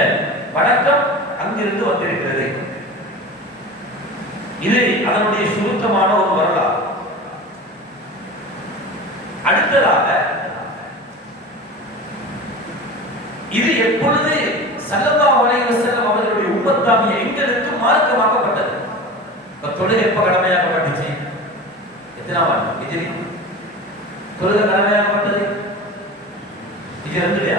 வழக்கம் அங்கிருந்து வந்திருக்கிறது. இது அதனுடைய சுருக்கமான ஒரு வரலாறு. அடுத்ததாக இது எப்பொழுது ஸல்லல்லாஹு அலைஹி வஸல்லம் அவர்களுடைய உம்மத்தாகிய எங்களுக்கு மார்க்கமாக்கப்பட்டது? தொழுகை எப்ப கடமையாக்கப்பட்டுச்சு? எத்தனாம் ஆண்டு ஹிஜ்ரி தொழுகை கடமையாக்கப்பட்டது? ஹிஜ்ரி 2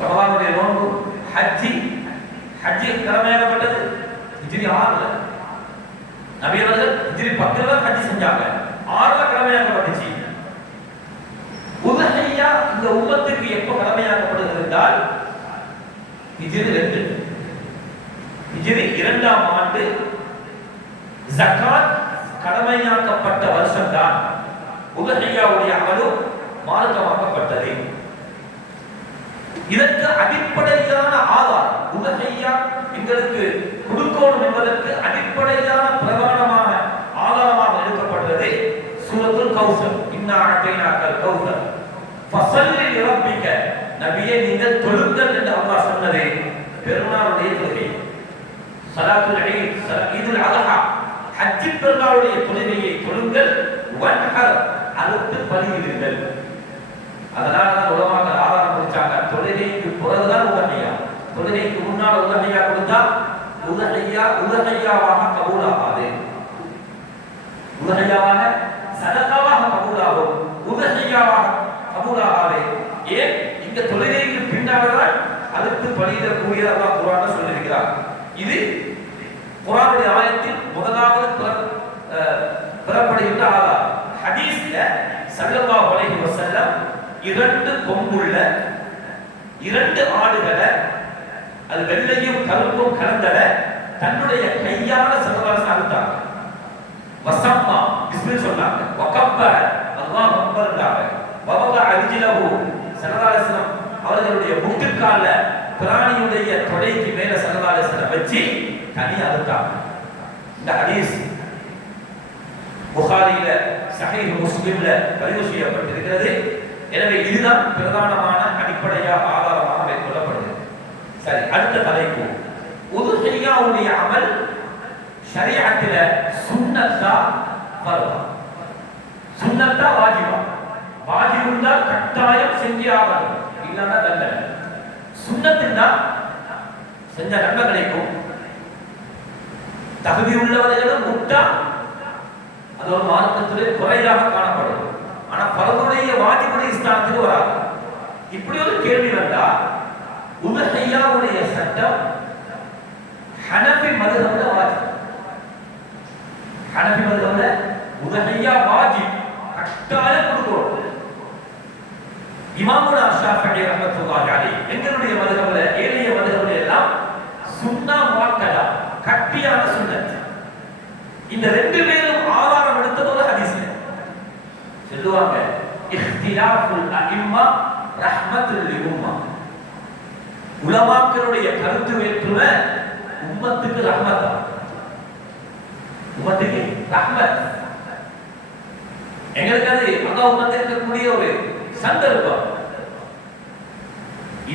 ரமலானுடைய நோன்பு ஹஜ்ஜி கடமையாக்கப்பட்டது ஹிஜ்ரி 6. நபி அவர்கள் ஹிஜ்ரி 10 ஹஜ்ஜி செஞ்சாங்க, 6 கடமையாக்கப்பட்டுச்சு. உதஹியா இந்த உம்மத்துக்கு எப்ப கடமையாக்கப்படுகிறது என்றால் ஹிஜ்ரி 2. ஹிஜ்ரி 2ஆம் ஆண்டு ஜகாத் கடமையாக்கப்பட்ட வருஷம் தான் உதஹியாவுடைய அமலும் மார்க்கமாக்கப்பட்டது. இதற்கு அடிப்படையான ஆதாரம் உதஹியா எங்களுக்கு கொடுக்கணும் என்பதற்கு அடிப்படையான பிரதானமான ஆதாரமாக எடுக்கப்படுகிறது சூரத்துல் கௌசர். இன்னா அதைனாக்கல் கௌசர் ஃபஸல்லி லிரப்பிக. நபியே நீங்கள் தொழுங்கள் என்று அல்லாஹ் சொன்னது பெருநாளுடைய தொழுகை, ஸலாத்துல் ஈத், ஈதுல் அத்ஹா, ஹஜ் பெருநாளுடைய தொழுகையை தொழுங்கள். வன்ஹர் அறுத்து பலியிடுங்கள். அதனால தான் உலமாக்கள் ஆதாரம் கொடுத்தாங்க. தொழுகைக்கு பிறகுதான் உதஹியா, தொழுகைக்கு முன்னால் உதஹியா கொடுத்தா உதஹியாவாக கபூலாகாது, உதஹியாவாக சதகாவாக கபூலாகும், உதஹியாவாக கபூலாகாது. ஏன்? இந்த தொழுகைக்கு பின்னால்தான் அறுத்து பலியிடக்கூடிய அல்லாஹ் குர்ஆன்ல சொல்லியிருக்கிறார். இது குர்ஆனுடைய ஆயத்தில் முதலாவது பெறப்படுகின்ற ஆதாரம். ஹதீஸ்ல ஸல்லல்லாஹு அலைஹி வஸல்லம் 2 கொம்புள்ள 2 ஆடுகளை, அது வெள்ளையும் கருப்பும் கலந்தத தன்னுடைய கையால ஸல்லல்லாஹு அறுத்தாங்க. வஸம்மா பிஸ்மில் சொன்னாங்க, வகப்பர அல்லாஹ் அக்பர்னாங்க, வவத அர்ஜிலஹு ஸல்லல்லாஹு அவர்களுடைய முட்டுக்கால பிராணியுடைய தொடைக்கு மேல ஸல்லல்லாஹு வச்சு தனி அறுத்தாங்க. இந்த ஹதீஸ் புகாரியில சஹீஹ் முஸ்லிம்ல பதிவு செய்யப்பட்டிருக்கிறது. எனவே இதுதான் பிரதானமான அடிப்படையாக ஆதாரமாக மேற்கொள்ளப்படுகிறது. சரி, அடுத்த தலைப்பு உதுஹியாவுடைய அமல் ஷரீஅத்தில சுன்னத்தா ஃபர்தா? சுன்னத்தா வாஜிபா? வாஜிபுன்னா கட்டாயம் செஞ்சே ஆகணும், இல்லன்னா தண்டனை. சுன்னத்துன்னா செஞ்ச நன்மை கிடைக்கும், தகுதி உள்ளவர்களும் முட்டா அது ஒரு மார்க்கத்திலே குறையாக காணப்படும். ஆனா பரதுடைய வாஜிபுடைய ஸ்தானத்துக்கு வராது. இப்படி ஒரு கேள்வி வந்தா உதுஹியாவுடைய சட்டம் ஹனஃபி மذஹப்ல வாஜிப். ஹனஃபி மذஹப்ல உதுஹியா வாஜிப், கட்டாயம் கொடுக்கணும். இமாமுனா ஷாஃபிஈ ரஹ்மத்துல்லாஹி அலைஹி எங்களுடைய மذஹப்ல ஏழைய மذஹப்ல எல்லாம் சுன்னா முஅக்கதா, கட்டியான சுன்னத். இந்த 2 பேரும் ஆதாரம் எடுத்தது ஒரு ஹதீஸ்ல சொல்லுவாங்க, இஹ்திலாஃபுல் அஇம்மா ரஹ்மத்துல் லில் உம்மா. உலமாக்களுடைய கருத்து வேற்றுமை உம்மத்துக்கு ரஹ்மத், உம்மத்துக்கு ரஹ்மத். எங்களுக்கு அது அல்லாஹ் உம்மத்திற்கக்கூடிய ஒரு சந்தர்ப்பம்.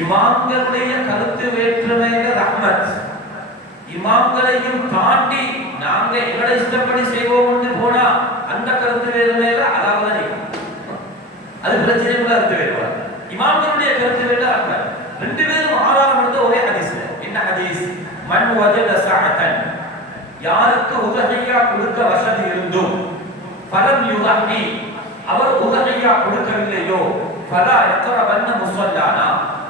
இமாம்களுடைய கருத்து வேற்றுமையில ரஹ்மத், இமாம்களையும் தாண்டி நாங்க எங்களை இஷ்டப்படி செய்வோம் என்று போனா அந்த கருத்து வேறு, அதாவது அது பிரச்சனை கருத்து வேறு. இமாம்களுடைய கருத்து வேறு அல்ல. ரெண்டு பேரும் ஆதாரம் எடுத்த ஒரே ஹதீஸ். என்ன ஹதீஸ்? மன் வஜத சஅதன், யாருக்கு உதஹியா கொடுக்க வசதி இருந்தும் ஃபலம் யுதஹி, அவர் உதஹியா கொடுக்கவில்லையோ, ஃபலா யக்ரபன்ன முஸல்லானா,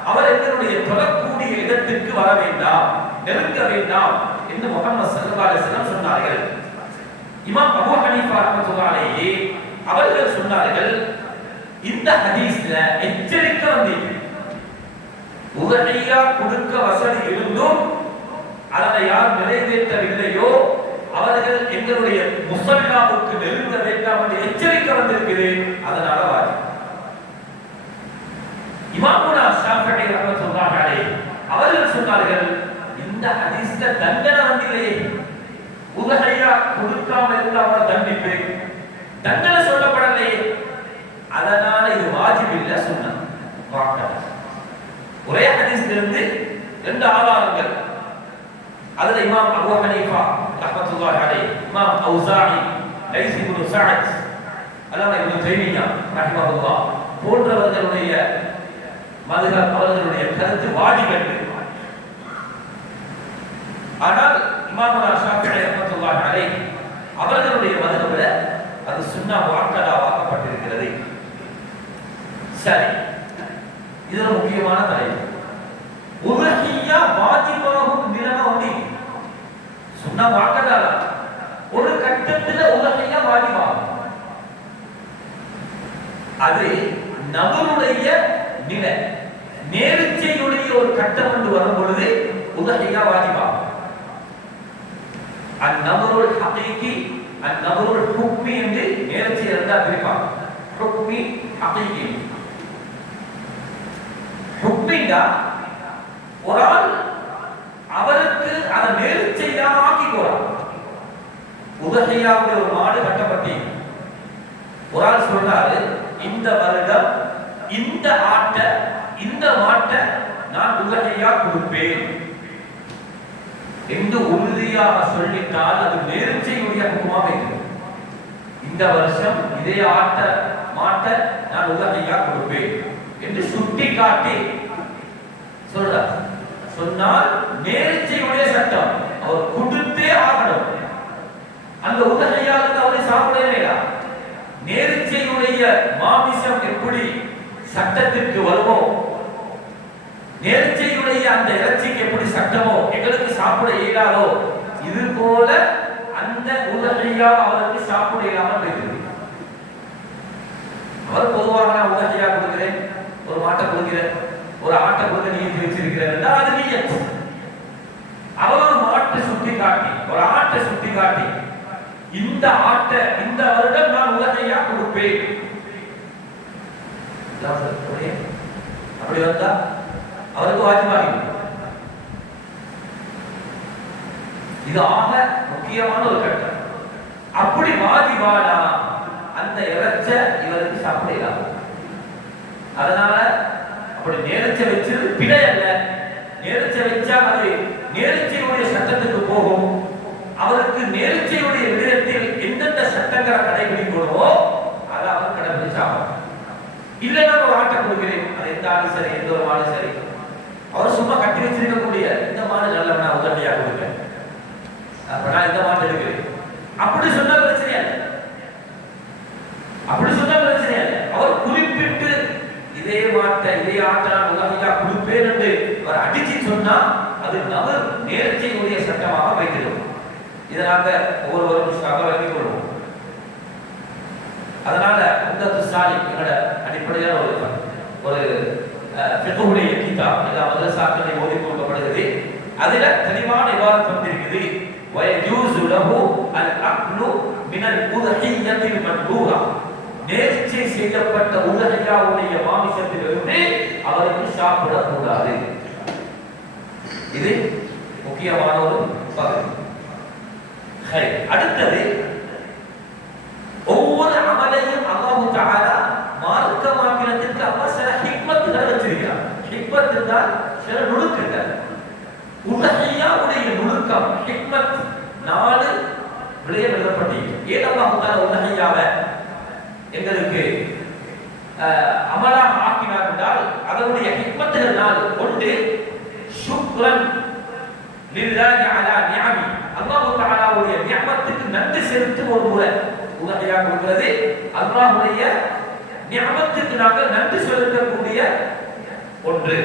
அவர் எங்களுடைய தொழக்கூடிய இடத்திற்கு வர வேண்டாம், நெருங்க வேண்டாம் என்று முஹம்மது ஸல்லல்லாஹு அலைஹி வஸல்லம் சொன்னார்கள். இமாம் அபூ ஹனீஃபா ரஹ்மத்துல்லாஹி அலைஹி அவர்கள் சொன்னார்கள், இந்த ஹதீஸ்ல எச்சரிக்கை வந்திருக்கு. உதஹியா கொடுக்க வசதி இருந்தும் அதனை யார் நிறைவேற்றவில்லையோ அவர்கள் எங்களுடைய முஸல்லாவுக்கு நெருங்க வேண்டாம் என்று எச்சரிக்கை வந்திருக்குது. அதனால வாஜி. இமாமுனா ஷாஃபிஈ ரஹ்மத்துல்லாஹி அலைஹி அவர்கள் சொன்னார்கள், இந்த ஹதீஸ்ல தண்டனை வந்தில்லையே, உதஹியா கொடுக்காம இருந்தால் தண்டிப்பு, தண்டனை சொல்லப்படலையே, அதனால இது வாஜிப் இல்ல சுன்னத். ஒரே ஹதீஸ்ல இருந்து ரெண்டு ஆதாரங்கள். அதுல இமாம் அபூ ஹனீஃபா ரஹ்மத்துல்லாஹி அலைஹி, இமாம் அவுஸாஇ, லைஸ் இப்னு சஅத், அல்லாமா இப்னு தைமியா ரஹ்மத்துல்லாஹ் போன்றவர்களுடைய மதுஹப், அவர்களுடைய கருத்து வாஜிப் என்று. ஆனால் இமாம் ஷாஃபிஈ ரஹ்மத்துல்லாஹி அலைஹி அவர்களுடைய மதுஹப்ல அது சுன்னத் முஅக்கதாவாக்கப்பட்டிருக்கிறது. சரி, இது ஒரு முக்கியமான தலைப்பு. உதஹியா வாஜிபாகும் நிலைமை உண்டு. சுன்னத் முஅக்கதால ஒரு கட்டத்துல உதஹியா வாஜிபாகும். அது நபருடைய நிலை, நேர்ச்சையுடைய ஒரு கட்டம் கொண்டு வரும் பொழுது உதஹியா வாஜிபாகும். அந்நபருல் ஹகீகி அந்நபருல் ஹுக்மி என்று நேர்ச்சை இருந்தா பிரிப்பாங்க. ஹுக்மி, ஹகீகி. ஹுக்மிண்டா ஒரு ஆள் அவருக்கு அதை நேர்ச்சையாக ஆக்கி போறார். உதஹியாவுடைய ஒரு மாடு கட்டப்பட்டி ஒரு ஆள் சொல்றாரு, இந்த வருடம் இந்த ஆட்டை இந்த மாட்டை நான் உதஹியா கொடுப்பேன் என்று உறுதியாக சொல்லிட்டால் அது நேர்ச்சையுடைய ஹுக்மாக இருக்கும். இந்த வருஷம் இதே ஆட்டை மாட்டை நான் உதஹியா கொடுப்பேன் என்று சுட்டி காட்டி சொல்றார். சொன்னால் நேர்ச்சையுடைய சட்டம், அவர் கொடுத்தே ஆகணும். அந்த உதஹியாவுக்கு அவரை சாப்பிடவே இல்லையா? நேர்ச்சையுடைய மாமிசம் எப்படி சட்டத்திற்கு வருமோ, நேர்ச்சையுடைய அந்த இறைச்சிக்கு எப்படி சட்டமோ எங்களுக்கு சாப்பிட இயலாதோ, இது போல அந்த உதஹியா அவருக்கு சாப்பிட இயலாமல் இருக்குது. அவர் பொதுவாக நான் உதஹியா கொடுக்கிறேன், ஒரு மாட்டை கொடுக்கிறேன், ஒரு ஆட்டை கொடுக்க நீதி வச்சிருக்கிறேன், அது நீயத். அவர் ஒரு மாட்டை சுட்டி காட்டி, ஒரு ஆட்டை சுட்டி காட்டி, இந்த ஆட்டை இந்த வருடம் நான் உதஹியா கொடுப்பேன், அப்படி வந்தா அவருக்கு வாஜிபாகி. இது ஆக முக்கியமான ஒரு கட்டம். அப்படி வாஜிபானா அந்த இறைச்ச இவருக்கு சாப்பிடலாம். அதனால அப்படி நேர்ச்சை வச்சது பிழை அல்ல. நேர்ச்சை வச்சா அது நேர்ச்சையுடைய சட்டத்துக்கு போகும். அவருக்கு நேர்ச்சையுடைய விடயத்தில் எந்தெந்த சட்டங்களை கடைபிடிக்கணுமோ அதை அவர் கடைபிடிச்சாகும். இல்லைன்னா ஒரு ஆட்டை கொடுக்கிறேன், அது எந்த ஆடு சரி எந்த ஒரு மாடு சரி, அவர் சும்மா கட்டி வச்சிருக்கக்கூடிய இந்த மாடு நல்லவனா உதவியா கொடுப்பேன், அப்ப நான் இந்த மாட்டை எடுக்கிறேன், அப்படி சொன்னா பிரச்சனையா இல்லை. அப்படி சொன்னா பிரச்சனையா இல்லை. அவர் குறிப்பிட்டு இதே மாட்டை இதே ஆட்டை நான் உதவியா கொடுப்பேன் என்று அவர் அடிச்சு சொன்னா அது நபர் நேர்ச்சையுடைய சட்டமாக வைத்திருக்கும். இதை நாங்க ஒவ்வொருவரும் விளங்கிக் கொள்வோம். அதனால உங்கத்து சாலி எங்களோட அடிப்படையான ஒரு ஃபிக்ஹுடைய கிதாப் மதரசாக்களை ஓதி கொடுக்கப்படுகிறது. அதுல தெளிவான இபாரத் வந்திருக்குது. வயஜூஸு லஹு அல் அக்லு மினல் உதஹிய்யத்தில் மத்பூரா, நேர்ச்சை செய்யப்பட்ட உதஹியாவுடைய மாமிசத்திலிருந்து அவருக்கு சாப்பிடக்கூடாது. இது முக்கியமான ஒரு பகுதி. அடுத்தது, ஒவ்வொரு அமலையும் அல்லாஹ் தஆலா மார்க்கமாக்கினத்திற்கு அல்லாஹ் சில ஹிக்மத்துகளை வச்சிருக்கிறார். ஹிக்மத் என்றால் சில நுணுக்கங்கள். உதஹியாவுடைய நுணுக்கம் நுணுக்கம் ஹிக்மத் 4 விடயம் எழுதப்பட்டது. ஏன் அல்லாஹ் தஆலா உலஹையாவை எங்களுக்கு அமலாக ஆக்கினார் என்றால் அதனுடைய ஹிக்மத்துகள் 4. ஒன்று ஷுக்ரன் லில்லாஹி அலா நிஅமி, அல்லாஹ் தஆலாவுடைய நிஅமத்துக்கு நன்றி செலுத்தும் ஒரு முறை உலஹையா கொடுக்கிறது. அல்லாஹ்வுடைய நிஅமத்துக்கு நாங்கள் நன்றி செலுத்தக்கூடிய ஒன்று.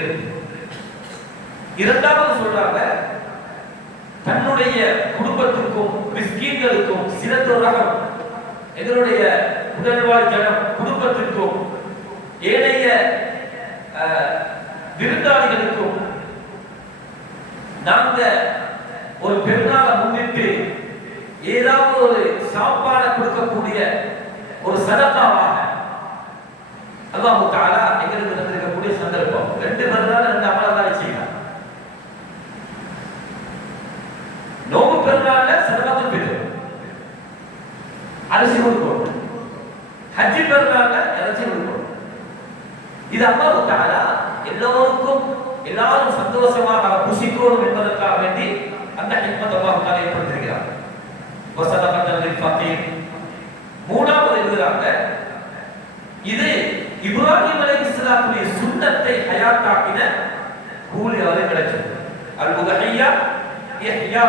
இரண்டாவது சொல்றாங்க தன்னுடைய குடும்பத்துக்கும் மிஸ்கீன்களுக்கும் சிறந்தொரகம் எங்களுடைய உடல்வாழ் ஜனம் குடும்பத்திற்கும் ஏனைய விருந்தாளிகளுக்கும் நாங்க ஒரு பெருநாளை முன்னிட்டு ஏதாவது ஒரு சாப்பாடு கொடுக்கக்கூடிய ஒரு சதகாவாக அல்லாஹ் தஆலா எங்களுக்கு தந்திருக்கக்கூடிய சந்தர்ப்பம். 2 பெருநாள் 2 அமலா வச்சுக்கலாம். நோம்பு பெருநாள்ல சதகாத்துல் ஃபித்ர் அரிசி கொடுக்கணும், ஹஜ் பெருநாள்ல இறைச்சி கொடுக்கணும். இது அல்லாஹ் தஆலா எல்லாரும் சந்தோஷமாக புசிக்கணும் என்பதற்காக வேண்டி அந்த ஹிக்மத் அல்லாஹ் தஆலா ஏற்படுத்தியிருக்கிறார். வஸதகத்தல் லில் ஃபகீர். மூணாவது எழுதுறாங்க இது இப்ராஹிம் அலைஹிஸ்ஸலாத்துடைய சுன்னத்தை ஹயாத்தாக்கின கூலி அவருக்கு கிடைச்சது. அல் உதஹியா இஹ்யா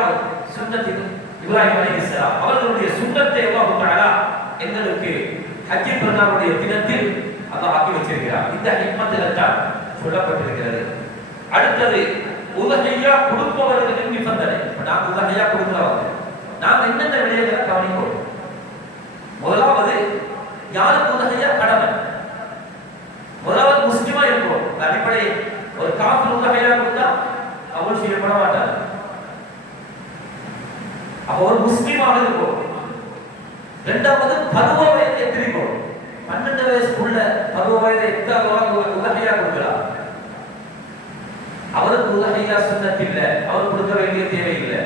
சுன்னத் இப்ராஹிம் அலைஹிஸ்ஸலாம் அவர்களுடைய சுன்னத்தை அல்லாஹ் தஆலா எங்களுக்கு ஹஜ் பெருநாளுடைய தினத்தில் அல்லாஹ் ஆக்கி வச்சிருக்கிறார். இந்த ஹிக்மத்தில் தான் சொல்லப்பட்டிருக்கிறது. அடுத்தது உதஹியா கொடுப்பவர்களின் நிபந்தனை. நாம் உதஹியா கொடுக்கிறவங்க நாம் என்னென்ன விடயங்களை கவனிக்கணும். முதலாவது யாருக்கு உதஹியா கடமை? முதலாவது முஸ்லிமா இருக்கும். அடிப்படை ஒரு காஃபிர் உதஹியா கொடுத்தா கபூல் செய்யப்பட மாட்டார். அப்ப ஒரு முஸ்லிமாக இருக்கும். இரண்டாவது பருவ வயதை எத்திரிக்கும். 12 வயசுக்குள்ள பருவ வயதை உதஹியா கொடுக்கிறார். அவருக்கு உதஹியா சுன்னத் இல்லை, அவர் கொடுக்க வேண்டிய தேவை இல்லை.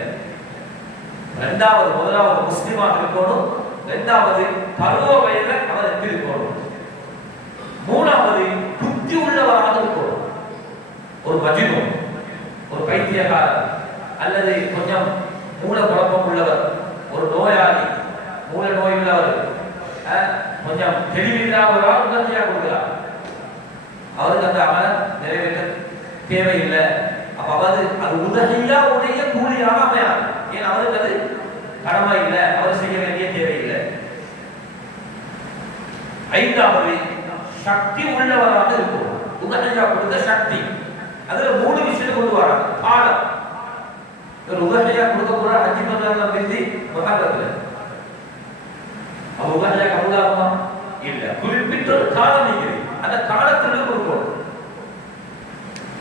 முதலாவது முஸ்லிமாக இருக்கணும். இரண்டாவது பருவ வயதை அவர் எத்திரிக்கணும். மூணாவது புத்தி உள்ளவராக இருக்கணும். ஒரு மஜ்னூன், ஒரு பைத்தியக்காரர் அல்லது கொஞ்சம் மூல குழப்பம் உள்ளவர், ஒரு நோயாளி, மூல நோய் உள்ளவர், கொஞ்சம் தெளிவில்லாதவராக உதவியா கொடுக்கிறார். அவருக்கு அந்த அமல நிறைவேற்ற தேவையில்லை. அப்ப அது உதவியா உடைய கூலியாக அமையாது. ஏன் அவருக்கு அது கடமை இல்லை, அவர் செய்ய வேண்டிய தேவையில்லை. ஐந்தாவது சக்தி உள்ளவராக இருக்கும். உதவியா கொடுத்த சக்தி அதுல 3 விஷயத்தை கொண்டு வராங்க. காலம் உதவியா கொடுக்க போற ஹஜ் பெருநாள் பிந்தி முஹர்ரம்ல அப்ப உதவியா கபூலாகுமா? இல்ல. குறிப்பிட்ட ஒரு காலம் இருக்கிறது, அந்த காலத்துக்கு கொடுக்கணும்.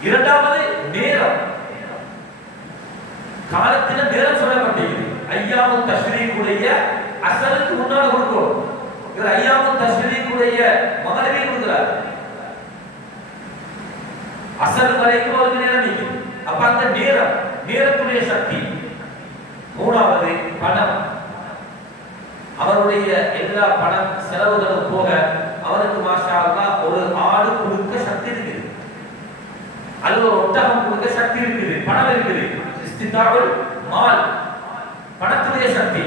இரண்டாவது நேரம், காலத்தில நேரம் சொல்லப்பட்டிருக்கிறது. ஐயாமு தஷ்ரீக்குடைய அசலுக்கு முன்னால கொடுக்கணும். இது ஐயாமு தஷ்ரீக்குடைய மகரவி கொடுக்கிறார். அசல் வரைக்கும் ஒரு நேரம் நிற்கும். அப்ப அந்த நேரத்துடைய சக்தி. மூணாவது பணம். அவருடைய எல்லா பணம் செலவுகளும் போக அவருக்கு மாஷா அல்லாஹ் ஒரு ஆடு கொடுக்க சக்தி இருக்குது, அல்லது ஒரு ஒட்டகம் கொடுக்க சக்தி இருக்குது, பணம் இருக்குது. இஸ்திதாஉல் மால், பணத்துடைய சக்தி.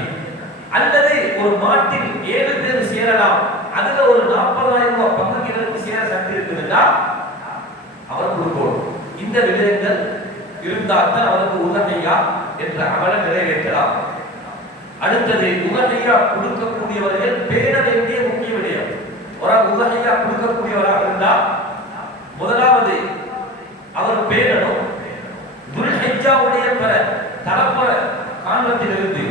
அல்லது ஒரு மாட்டில் 7 பேர் சேரலாம், அதுல ஒரு 40,000 ரூபாய் பங்குக்கு சேர சக்தி இருக்குதுன்னா அவர் கொடுக்கணும். இந்த விடயங்கள் இருந்தால் தான் அவருக்கு உதவியா என்ற அமலை நிறைவேற்றலாம். அடுத்தது உதவியா கொடுக்கக்கூடியவர்கள் பேண வேண்டிய முக்கிய விடயம். ஒரு உதவியா கொடுக்கக்கூடியவராக இருந்தால் முதலாவது அவர் பேணணும். துல்ஹிஜ்ஜாவுடைய தலப்ப காலத்திலிருந்து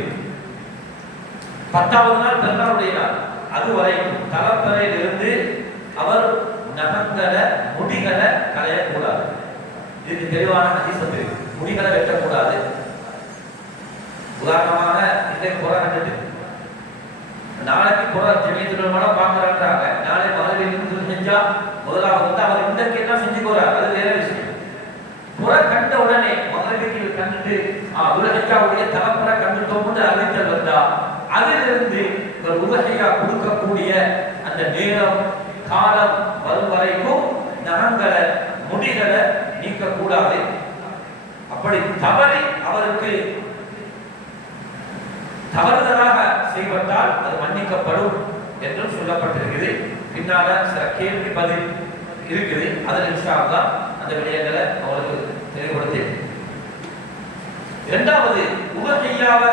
10வது நாள் பெருநாளுடைய நாள் அதுவரைக்கும் தலப்பறையிலிருந்து அவர் நகங்களை முடிகளை களையக்கூடாது. இதுக்கு தெளிவான ஹதீஸ் வந்து முடிகளை வெட்டக்கூடாது. உதாரணமாக இன்றைக்கு புற கண்டுட்டு நாளைக்கு புற ஜமீத்துலமான பார்க்கறாங்க. நாளை மகரிபிலிருந்து செஞ்சா முதலாவது வந்து அவர் இன்றைக்கு என்ன செஞ்சு போறார், அது வேற விஷயம். புற கண்ட உடனே மகரிபிக்கு கண்டுட்டு துல்ஹிஜ்ஜாவுடைய தலப்புற கண்டுட்டோம்னு அறிவித்தல் வந்தா அதிலிருந்து ஒரு உதவியா கொடுக்கக்கூடிய அந்த நேரம் காலம் வரும் வரைக்கும் நகங்களை முடிகளை நீக்க கூடாது. அப்படி தவறி அவருக்கு தவறுதலாக செய்வதால் அது மன்னிக்கப்படும் என்றும் சொல்லப்பட்டிருக்குது. பின்னால சில கேள்வி பதில் இருக்குது. அதில் இன்ஷா அல்லாஹ் அந்த விடயங்களை அவருக்கு தெளிவுபடுத்தி, இரண்டாவது உலகையாவை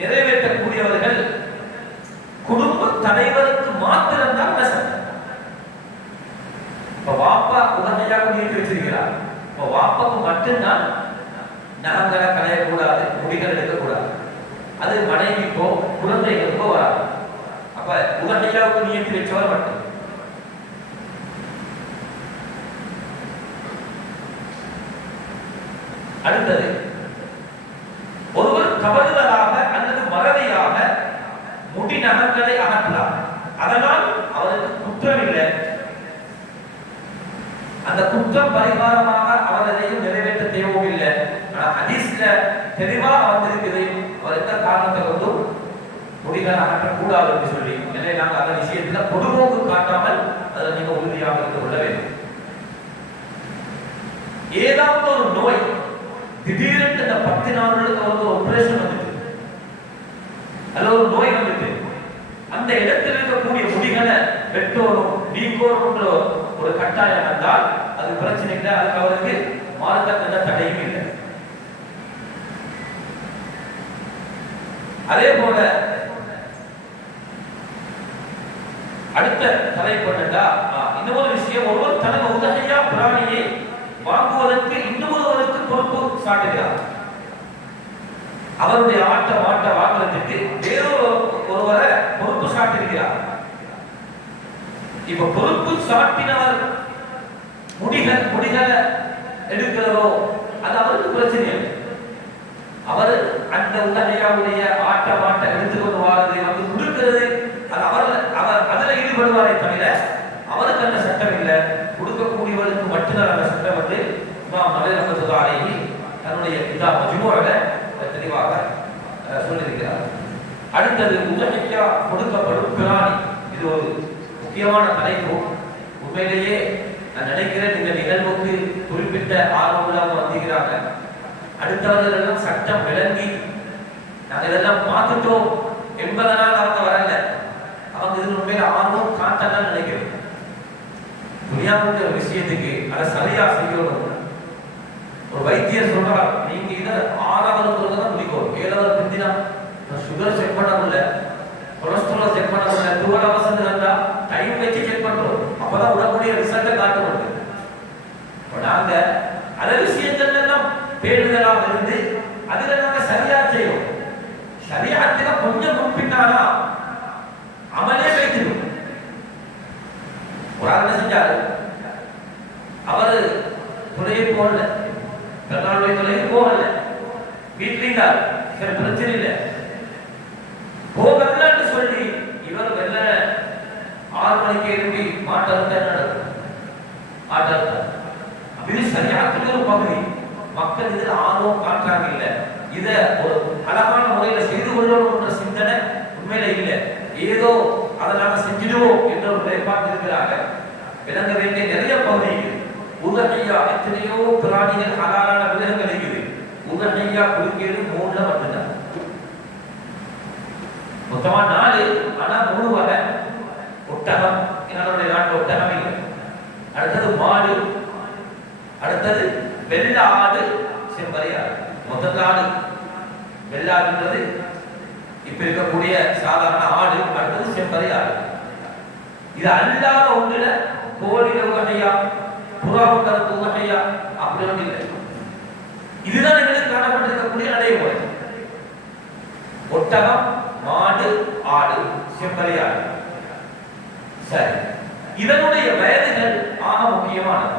நிறைவேற்றக்கூடியவர்கள் குடும்ப தலைவருக்கு மாத்திரம்தான் சட்டம். இப்ப வாப்பா உலகையாக நீட்டி வச்சிருக்கிறார். இப்ப வாப்பாக்கு மட்டும்தான் நகங்களை களையக்கூடாது, முடிகள் எடுக்கக்கூடாது. அது மனைவிக்கோ குழந்தைகளுக்கோ வராது. அப்ப உலகையாவுக்கு நியத்தி வச்சவர் மட்டும். அடுத்தது, ஒருவர் தவறுதலாக அல்லது மறதியாக முடி நகங்களை அகற்றலாம். அதனால் அவருக்கு குற்றம் இல்லை. அந்த குற்றம் பரிகாரமாக அவர் எதையும் நிறைவேற்ற தேவையும் இல்லை. ஆனால் ஹதீஸ்ல தெளிவாக வந்திருக்குது, அவர் எந்த காரணத்தை கொண்டும் முடிகளை அகற்றக்கூடாது என்று சொல்லி. எனவே நாங்கள் அந்த விஷயத்துல பொதுவோக்கு காட்டாமல் அதில் நீங்க உறுதியாக இருந்து கொள்ள வேண்டும். ஏதாவது ஒரு நோய் திடீரென்று இந்த 10 நாட்களுக்கு அவருக்கு ஒரு ஆபரேஷன் வந்துட்டு, அல்ல ஒரு நோய் வந்துட்டு, அந்த இடத்தில் இருக்கக்கூடிய முடிகளை வெட்டோரும் நீக்கோரும் ஒரு கட்டாயம் வந்தால் அது பிரச்சனை இல்லை. அதுக்கு அவருக்கு மாறுதற்க தடையும் இல்லை. அதே போல அடுத்த தலைப்பு என்னடா, இன்னொரு விஷயம், ஒருவர் தனது உதகையா பிராணியை வாங்குவதற்கு இன்னொருவருக்கு பொறுப்பு சாட்டுகிறார். அவருடைய மாட்ட வாங்குறதுக்கு வேறொரு ஒருவரை பொறுப்பு சாட்டிருக்கிறார். இப்ப பொறுப்பு சாட்டினவர் முடிகளை எடுக்கிறதோ அது அவருக்கு பிரச்சனை இல்லை. அவர் அந்த உலகையாவுடைய மாட்ட எடுத்துக்கொண்டு வாரது வந்து கொடுக்கிறது, அது அவர் அதில் ஈடுபடுவாரே தவிர அவருக்கு அந்த சட்டம் இல்லை. கொடுக்கக்கூடியவருக்கு மட்டும்தான் அந்த சட்டம் வந்து இமாம் நவீ ரஹ்மத்துல்லாஹி அலைஹி தன்னுடைய கிதாப் மஜ்மூஅல தெளிவாக சொல்லியிருக்கிறார். அடுத்தது உலகையா கொடுக்கப்படும் பிராணி. இது ஒரு முக்கியமான தலைப்பு. உண்மையிலேயே நான் நினைக்கிறேன் இந்த நிகழ்வுக்கு குறிப்பிட்ட ஆர்வம் இல்லாம வந்திருக்கிறாங்க. அடுத்தவர்கள் எல்லாம் சட்டம் விளங்கி நாங்கள் இதெல்லாம் பார்த்துட்டோம் என்பதனால் அவங்க வரல. அவங்க இது உண்மையில ஆர்வம் காட்டலாம் நினைக்கிறேன். துணியாவுடைய விஷயத்துக்கு அதை சரியா செய்யணும். ஒரு வைத்தியர் சொல்றார், நீங்க இதை 6வது தான் முடிக்கணும், 7வது பிந்தினா சுகர் செக் பண்ண முடியல, கொலஸ்ட்ரால் செக் பண்ண முடியல, 2 hours இருந்தா டைம் வச்சு செக் பண்றோம். அப்பதான் உடம்புடைய ரிசல்ட்டை காட்டுவது. நாங்க அந்த விஷயங்கள் எல்லாம் பேணுதலாக இருந்து அதுல நாங்க சரியா செய்யணும். சரியாத்துல கொஞ்சம் முன்பிட்டானா அமலே வைத்திடும். ஒரு ஆள் என்ன செஞ்சாரு, அவரு துறையை போகல, கர்நாடக துறைக்கு போகல, வீட்டில் சரி பிரச்சனை இல்லை, போகலன்னு சொல்லி இவர் வெள்ள 6 மணிக்கு எழுப்பி மாட்டத்தை நடக்கும். இது சரியாத்துல ஒரு பகுதி. மக்கள் இதில் ஆர்வம் காட்டுறாங்க. இல்லை இத ஒரு அழகான முறையில செய்து கொள்ளணும்ன்ற சிந்தனை உண்மையில இல்லை. ஏதோ அதை நாம செஞ்சிடுவோம் என்ற ஒரு நிலைப்பாடு இருக்கிறாங்க. விளங்க வேண்டிய நிறைய பகுதிகள். உலகையா எத்தனையோ பிராணிகள் ஹலாலான விலங்குகள் இருக்குது. உலகையா குறுக்கீடு 3ல மட்டும்தான். மொத்தமா 4, ஆனா 3 வகை. ஒட்டகம், என்னுடைய நாட்டு ஒட்டகம் இல்லை. அடுத்தது மாடு, அடுத்தது வெள்ள ஆடு, செம்பரி ஆடு. மொத்தம் 4. வெள்ளாடுன்றது இப்ப இருக்கக்கூடிய சாதாரண ஆடு. அடுத்தது செம்பரி ஆடு. இது அல்லாத ஒன்றுல கோழில உலகையா, புறாவுக்கு உலகையா அப்படி ஒன்று இல்லை. இதுதான் எங்களுக்கு காணப்பட்டிருக்கக்கூடிய நடைமுறை. ஒட்டகம், மாடு, ஆடு, செம்பரி ஆடு. சரி, இதனுடைய வயதுகள் ஆக முக்கியமானது.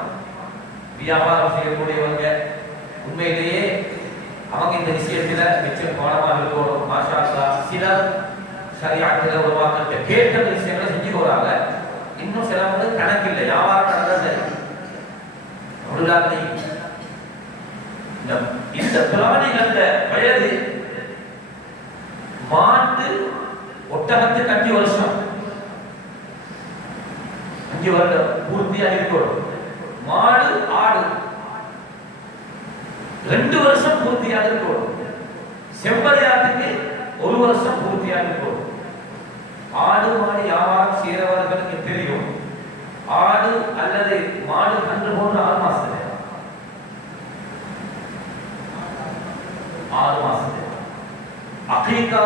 வியாபாரம் செய்யக்கூடியவங்க உண்மையிலேயே அவங்க இந்த விஷயத்துல மிச்சம் கவனமாக இருக்கணும். மாஷா அல்லாஹ் சிலர் சரியாத்துல உருவாக்க கேட்ட விஷயங்களை செஞ்சு போறாங்க. இன்னும் சிலவங்க கணக்கில்லை, வியாபாரம் நடந்தா சரி. இந்த பிராணிகள வயது மாட்டு ஒட்டகத்துக்கு 5 வருஷம், 5 வருடம் பூர்த்தியா இருக்கணும். மாடு ஆடு 2 வருஷம் பூர்த்தியாக இருக்கணும். செம்பரி ஆட்டுக்கு ஒரு வருஷம் பூர்த்தியாக இருக்கும். ஆடு மாடு வியாபாரம் செய்யறவர்களுக்கு தெரியும், ஆடு அல்லது மாடு கன்று போன்ற 6 மாசத்துல 6 மாசத்துல அகீகா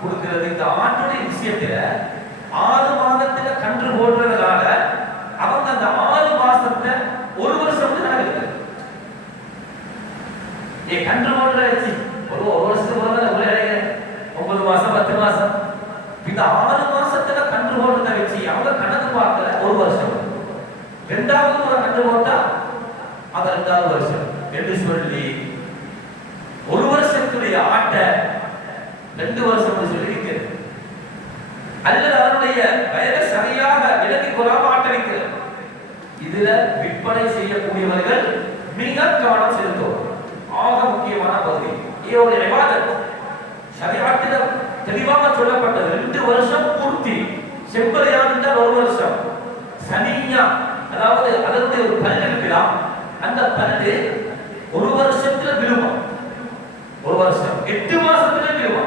கொடுக்கிறது. இந்த ஆட்டுடைய விஷயத்துல 6 மாதத்துல கன்று போடுறதுனால அவங்க அந்த 6 மாசத்தை ஒரு வருஷம் கணக்கு கன்று போடுற வச்சு ஒரு வருஷத்துக்கு ஒரு 9 மாசம் 10 மாசம் இந்த 6 மாசத்துல கன்று போடுறத வச்சு அவங்க கணக்கு பார்க்கல ஒரு வருஷம். 2வது ஒரு கன்று போட்டா அது 2வது வருஷம் என்று சொல்லி ஒரு வருஷத்துடைய ஆட்டை 2 வருஷம் சொல்லி இருக்கிறது. அல்லது அதனுடைய வயதை சரியாக விலக்கி கொள்ளாம ஆட்ட வைக்கிறது. இதுல விற்பனை செய்யக்கூடியவர்கள் மிக கவனம் செலுத்தும். ஆக முக்கியமான பகுதி இதோட இபாதத் ஷரீஅத்தில் தெளிவாக சொல்லப்பட்டது. 2 வருஷம் பூர்த்தி. செம்பரியான் என்றால் 1 வருஷம். சனியா அதாவது அதனுடைய ஒரு பல் இருக்கலாம், அந்த பல்லு 1 வருஷத்துல விழுமா. 1 வருஷம் 8 மாசத்துல விழுமா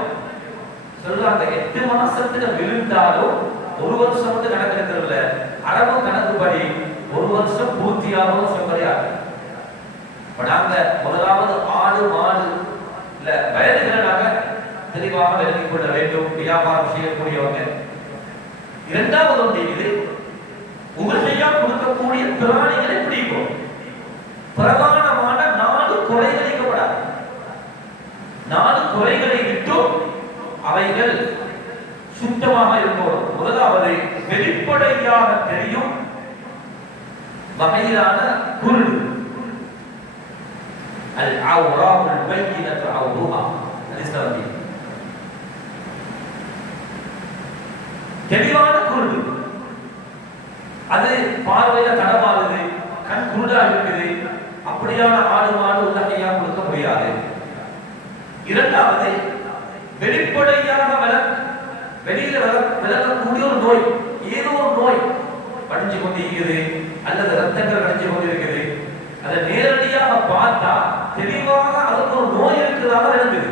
சொல்றாங்க. 8 மாசத்துல விழுந்தாலும் 1 வருஷம் வந்து கணக்கெடுக்கிறதுல அரபு கணக்குப்படி 1 வருஷம் பூர்த்தியாகவும் செம்பரியாக. நாங்க முதலாவது ஆடு மாடு இல்ல வயதுகளை நாங்க தெளிவாக விளங்கிக் கொள்ள வேண்டும். வியாபாரம் செய்யக்கூடியவங்க. 2வது ஒன்று இது உபரியா கொடுக்கக்கூடிய பிராணிகளை பிடிக்கும். பிரதானமான 4 குறைகள் நீக்கப்படாது. 4 குறைகளை விட்டும் அவைகள் சுத்தமாக இருக்கும். முதலாவது வெளிப்படையாக தெரியும் வகையிலான குருடு. العوراء البينة عورها الإسلامي தெளிவான குருடு. அது பார்வையில தடமாறுது, கண் குருடா இருக்குது. அப்படியான ஆடு மாடு உலகையா கொடுக்க முடியாது. 2வது வெளிப்படையாக வெளியில விளக்கக்கூடிய ஒரு நோய், ஏதோ ஒரு நோய் படிஞ்சு கொண்டிருக்கிறது அல்லது ரத்தங்கள் படிஞ்சு கொண்டிருக்கிறது. அதை நேரடியாக பார்த்தா தெளிவாக அதுக்கு ஒரு நோய் இருக்கிறதாக விளங்குது.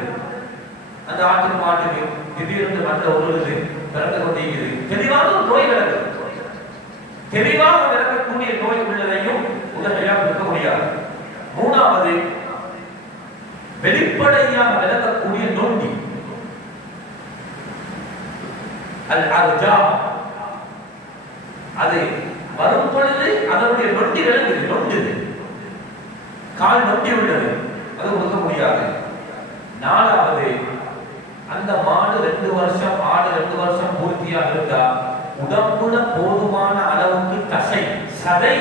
அந்த ஆட்டுக்கு மாட்டுக்கு திடீர்னு மற்ற ஒருவது பிறந்து கொண்டிருக்கிறது. தெளிவான ஒரு நோய் விளங்குது. தெளிவாக விளக்கக்கூடிய நோய் உள்ளதையும் உலகையா கொடுக்க முடியாது. 3வது வெளிப்படையாக விளக்கக்கூடிய நொண்டி. அல்-அர்ஜா அது வரும் பொழுது அதனுடைய நொண்டி விளங்குது, நொண்டுது, கால் நொண்டி உள்ளது, அது கொடுக்க முடியாது. 4வது அந்த மாடு 2 வருஷம் ஆடு 2 வருஷம் பூர்த்தியாக இருந்தா உடம்புல போதுமான அளவுக்கு தசை சதை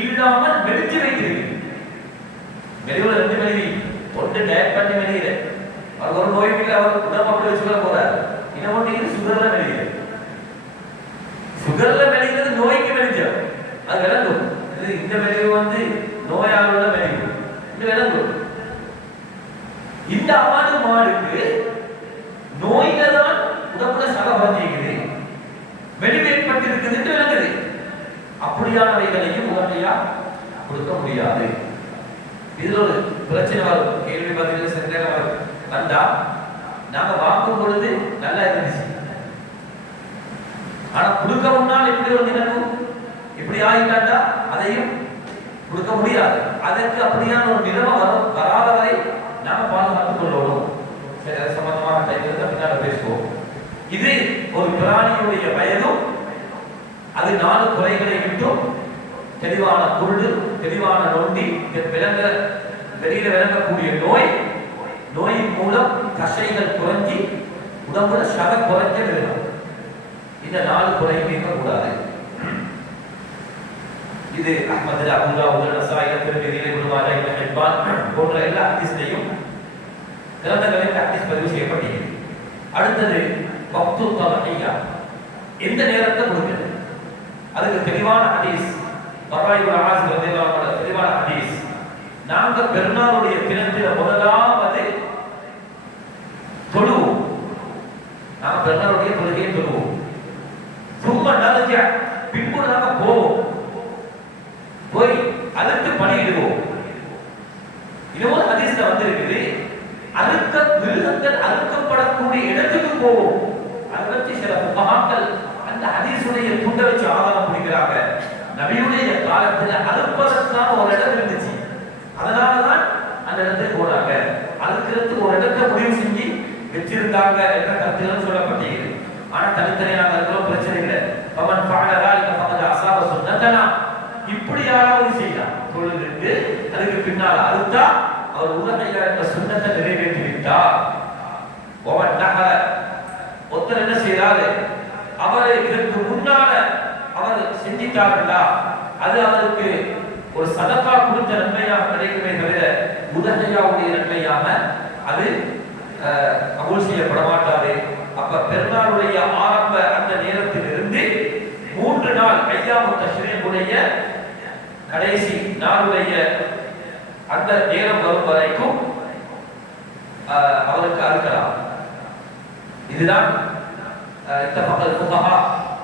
இல்லாமல் மெலிஞ்சு வைத்திருக்கு. மெலிவுல 2 மெலிவி ஒன்று டயட் பண்ணி மெலியில அவர் ஒரு நோய் இல்லை, அவர் உடம்பு அப்படி வச்சுக்கொள்ள போறாரு. இன்னொன்று சுகர்ல மெலியுது. சுகர்ல மெலிகிறது நோய்க்கு மெலிஞ்சோம், அது விளங்கும். இந்த மெலிவு வந்து நோயால் உள்ள மெலிவு இது விளங்கும். இந்த ஆடு மாடுக்கு நோயில தான் உடம்புல சதை வளர்ச்சிக்குது, மெலிவு ஏற்பட்டிருக்குது என்று விளங்குது. அப்படியானவைகளையும் உடனடியா கொடுக்க முடியாது. இதுல ஒரு பிரச்சனை வரும், கேள்வி பதில் சந்தேகம் வரும். வந்தா நாங்க வாங்கும் பொழுது நல்லா இருந்துச்சு, ஆனா கொடுக்க முன்னால் எப்படி ஒரு நிகழ்வு இப்படி ஆகிட்டாண்டா அதையும் கொடுக்க முடியாது. அதற்கு அப்படியான ஒரு நிலைமை வராத வரை நாம பாதுகாத்துக் கொள்ளணும். சம்பந்தமான டைம்ல பின்னால பேசுவோம். இது ஒரு பிராணியுடைய வயதும் அது 4 குறைகளை விட்டும் தெளிவான குருடு, தெளிவான நொண்டி, வெளியில விளங்கக்கூடிய நோய், நோயின் மூலம் தசைகள் குறைஞ்சி உடம்புல சதை குறைஞ்ச விழும். இந்த 4 குறையும் இருக்கக்கூடாது. இது அஹ்மது, அபூ தாவூத், நஸாயி, திர்மிதி, இப்னு மாஜா, இப்னு ஹிப்பான் போன்ற எல்லா ஹதீஸ்லையும் கிரந்தங்களில் ஹதீஸ் பதிவு செய்யப்பட்டிருக்கிறது. அடுத்தது வக்து தலஹியா, எந்த நேரத்தை கொடுக்கிறது, அதுக்கு தெளிவான ஹதீஸ் பராய் இப்னு ஆஸிம் ரலியல்லாஹு அன்ஹு தெளிவான ஹதீஸ். நாங்க பெருநாளுடைய தினத்தில் முதலாவது தொழுவோம், நாங்க பெருநாளுடைய தொழுகையை தொழுவோம். சும்மா நலஜ பின்பு நாங்க போவோம், போய் அதற்கு பணியிடுவோம். இது ஒரு ஹதீஸ்ல வந்து இருக்குது. அதுக்கு மிருகங்கள் அறுக்கப்படக்கூடிய இடத்துக்கு போவோம். அதை பற்றி சில புகாக்கள் அந்த ஹதீஸுடைய துண்டை வச்சு ஆதாரம் பிடிக்கிறாங்க. நபியுடைய காலத்துல அறுப்பதற்கான ஒரு இடம் இருந்துச்சு, அதனாலதான் அந்த இடத்துக்கு போறாங்க. அறுக்கிறதுக்கு ஒரு இடத்தை முடிவு செஞ்சு வச்சிருந்தாங்க என்ற கருத்துக்கள் சொல்லப்பட்டிருக்கு. ஆனா தனித்தனியாக இருக்கிறோம், பிரச்சனை இல்லை. பவன் பாடலால் அசாப சுன்னத்தனா, இப்படி யாராவது செய்யலாம் தொழுதுக்கு அதுக்கு பின்னால் அறுத்தா அவர் உலகையா என்ற சுன்னத்தை நிறைவேற்றி விட்டார். ஒருத்தர் என்ன செய்யறாரு, அவரை இதற்கு முன்னால அவர் செஞ்சிட்டார்களா, அது அவருக்கு ஒரு சதக்கா கொடுத்த நன்மையாக கிடைக்குமே தவிர உதகையாவுடைய நன்மையாக அது கபூல் செய்யப்பட மாட்டாது. அப்ப பெருநாளுடைய ஆரம்ப அந்த நேரத்தில் இருந்து 3 நாள் ஐயாமு தஷ்ரீக்குடைய கடைசி நாளுடைய அந்த நேரம் வரும் வரைக்கும் அவருக்கு அறுக்கலாம். இதுதான் இந்த பக்கத்து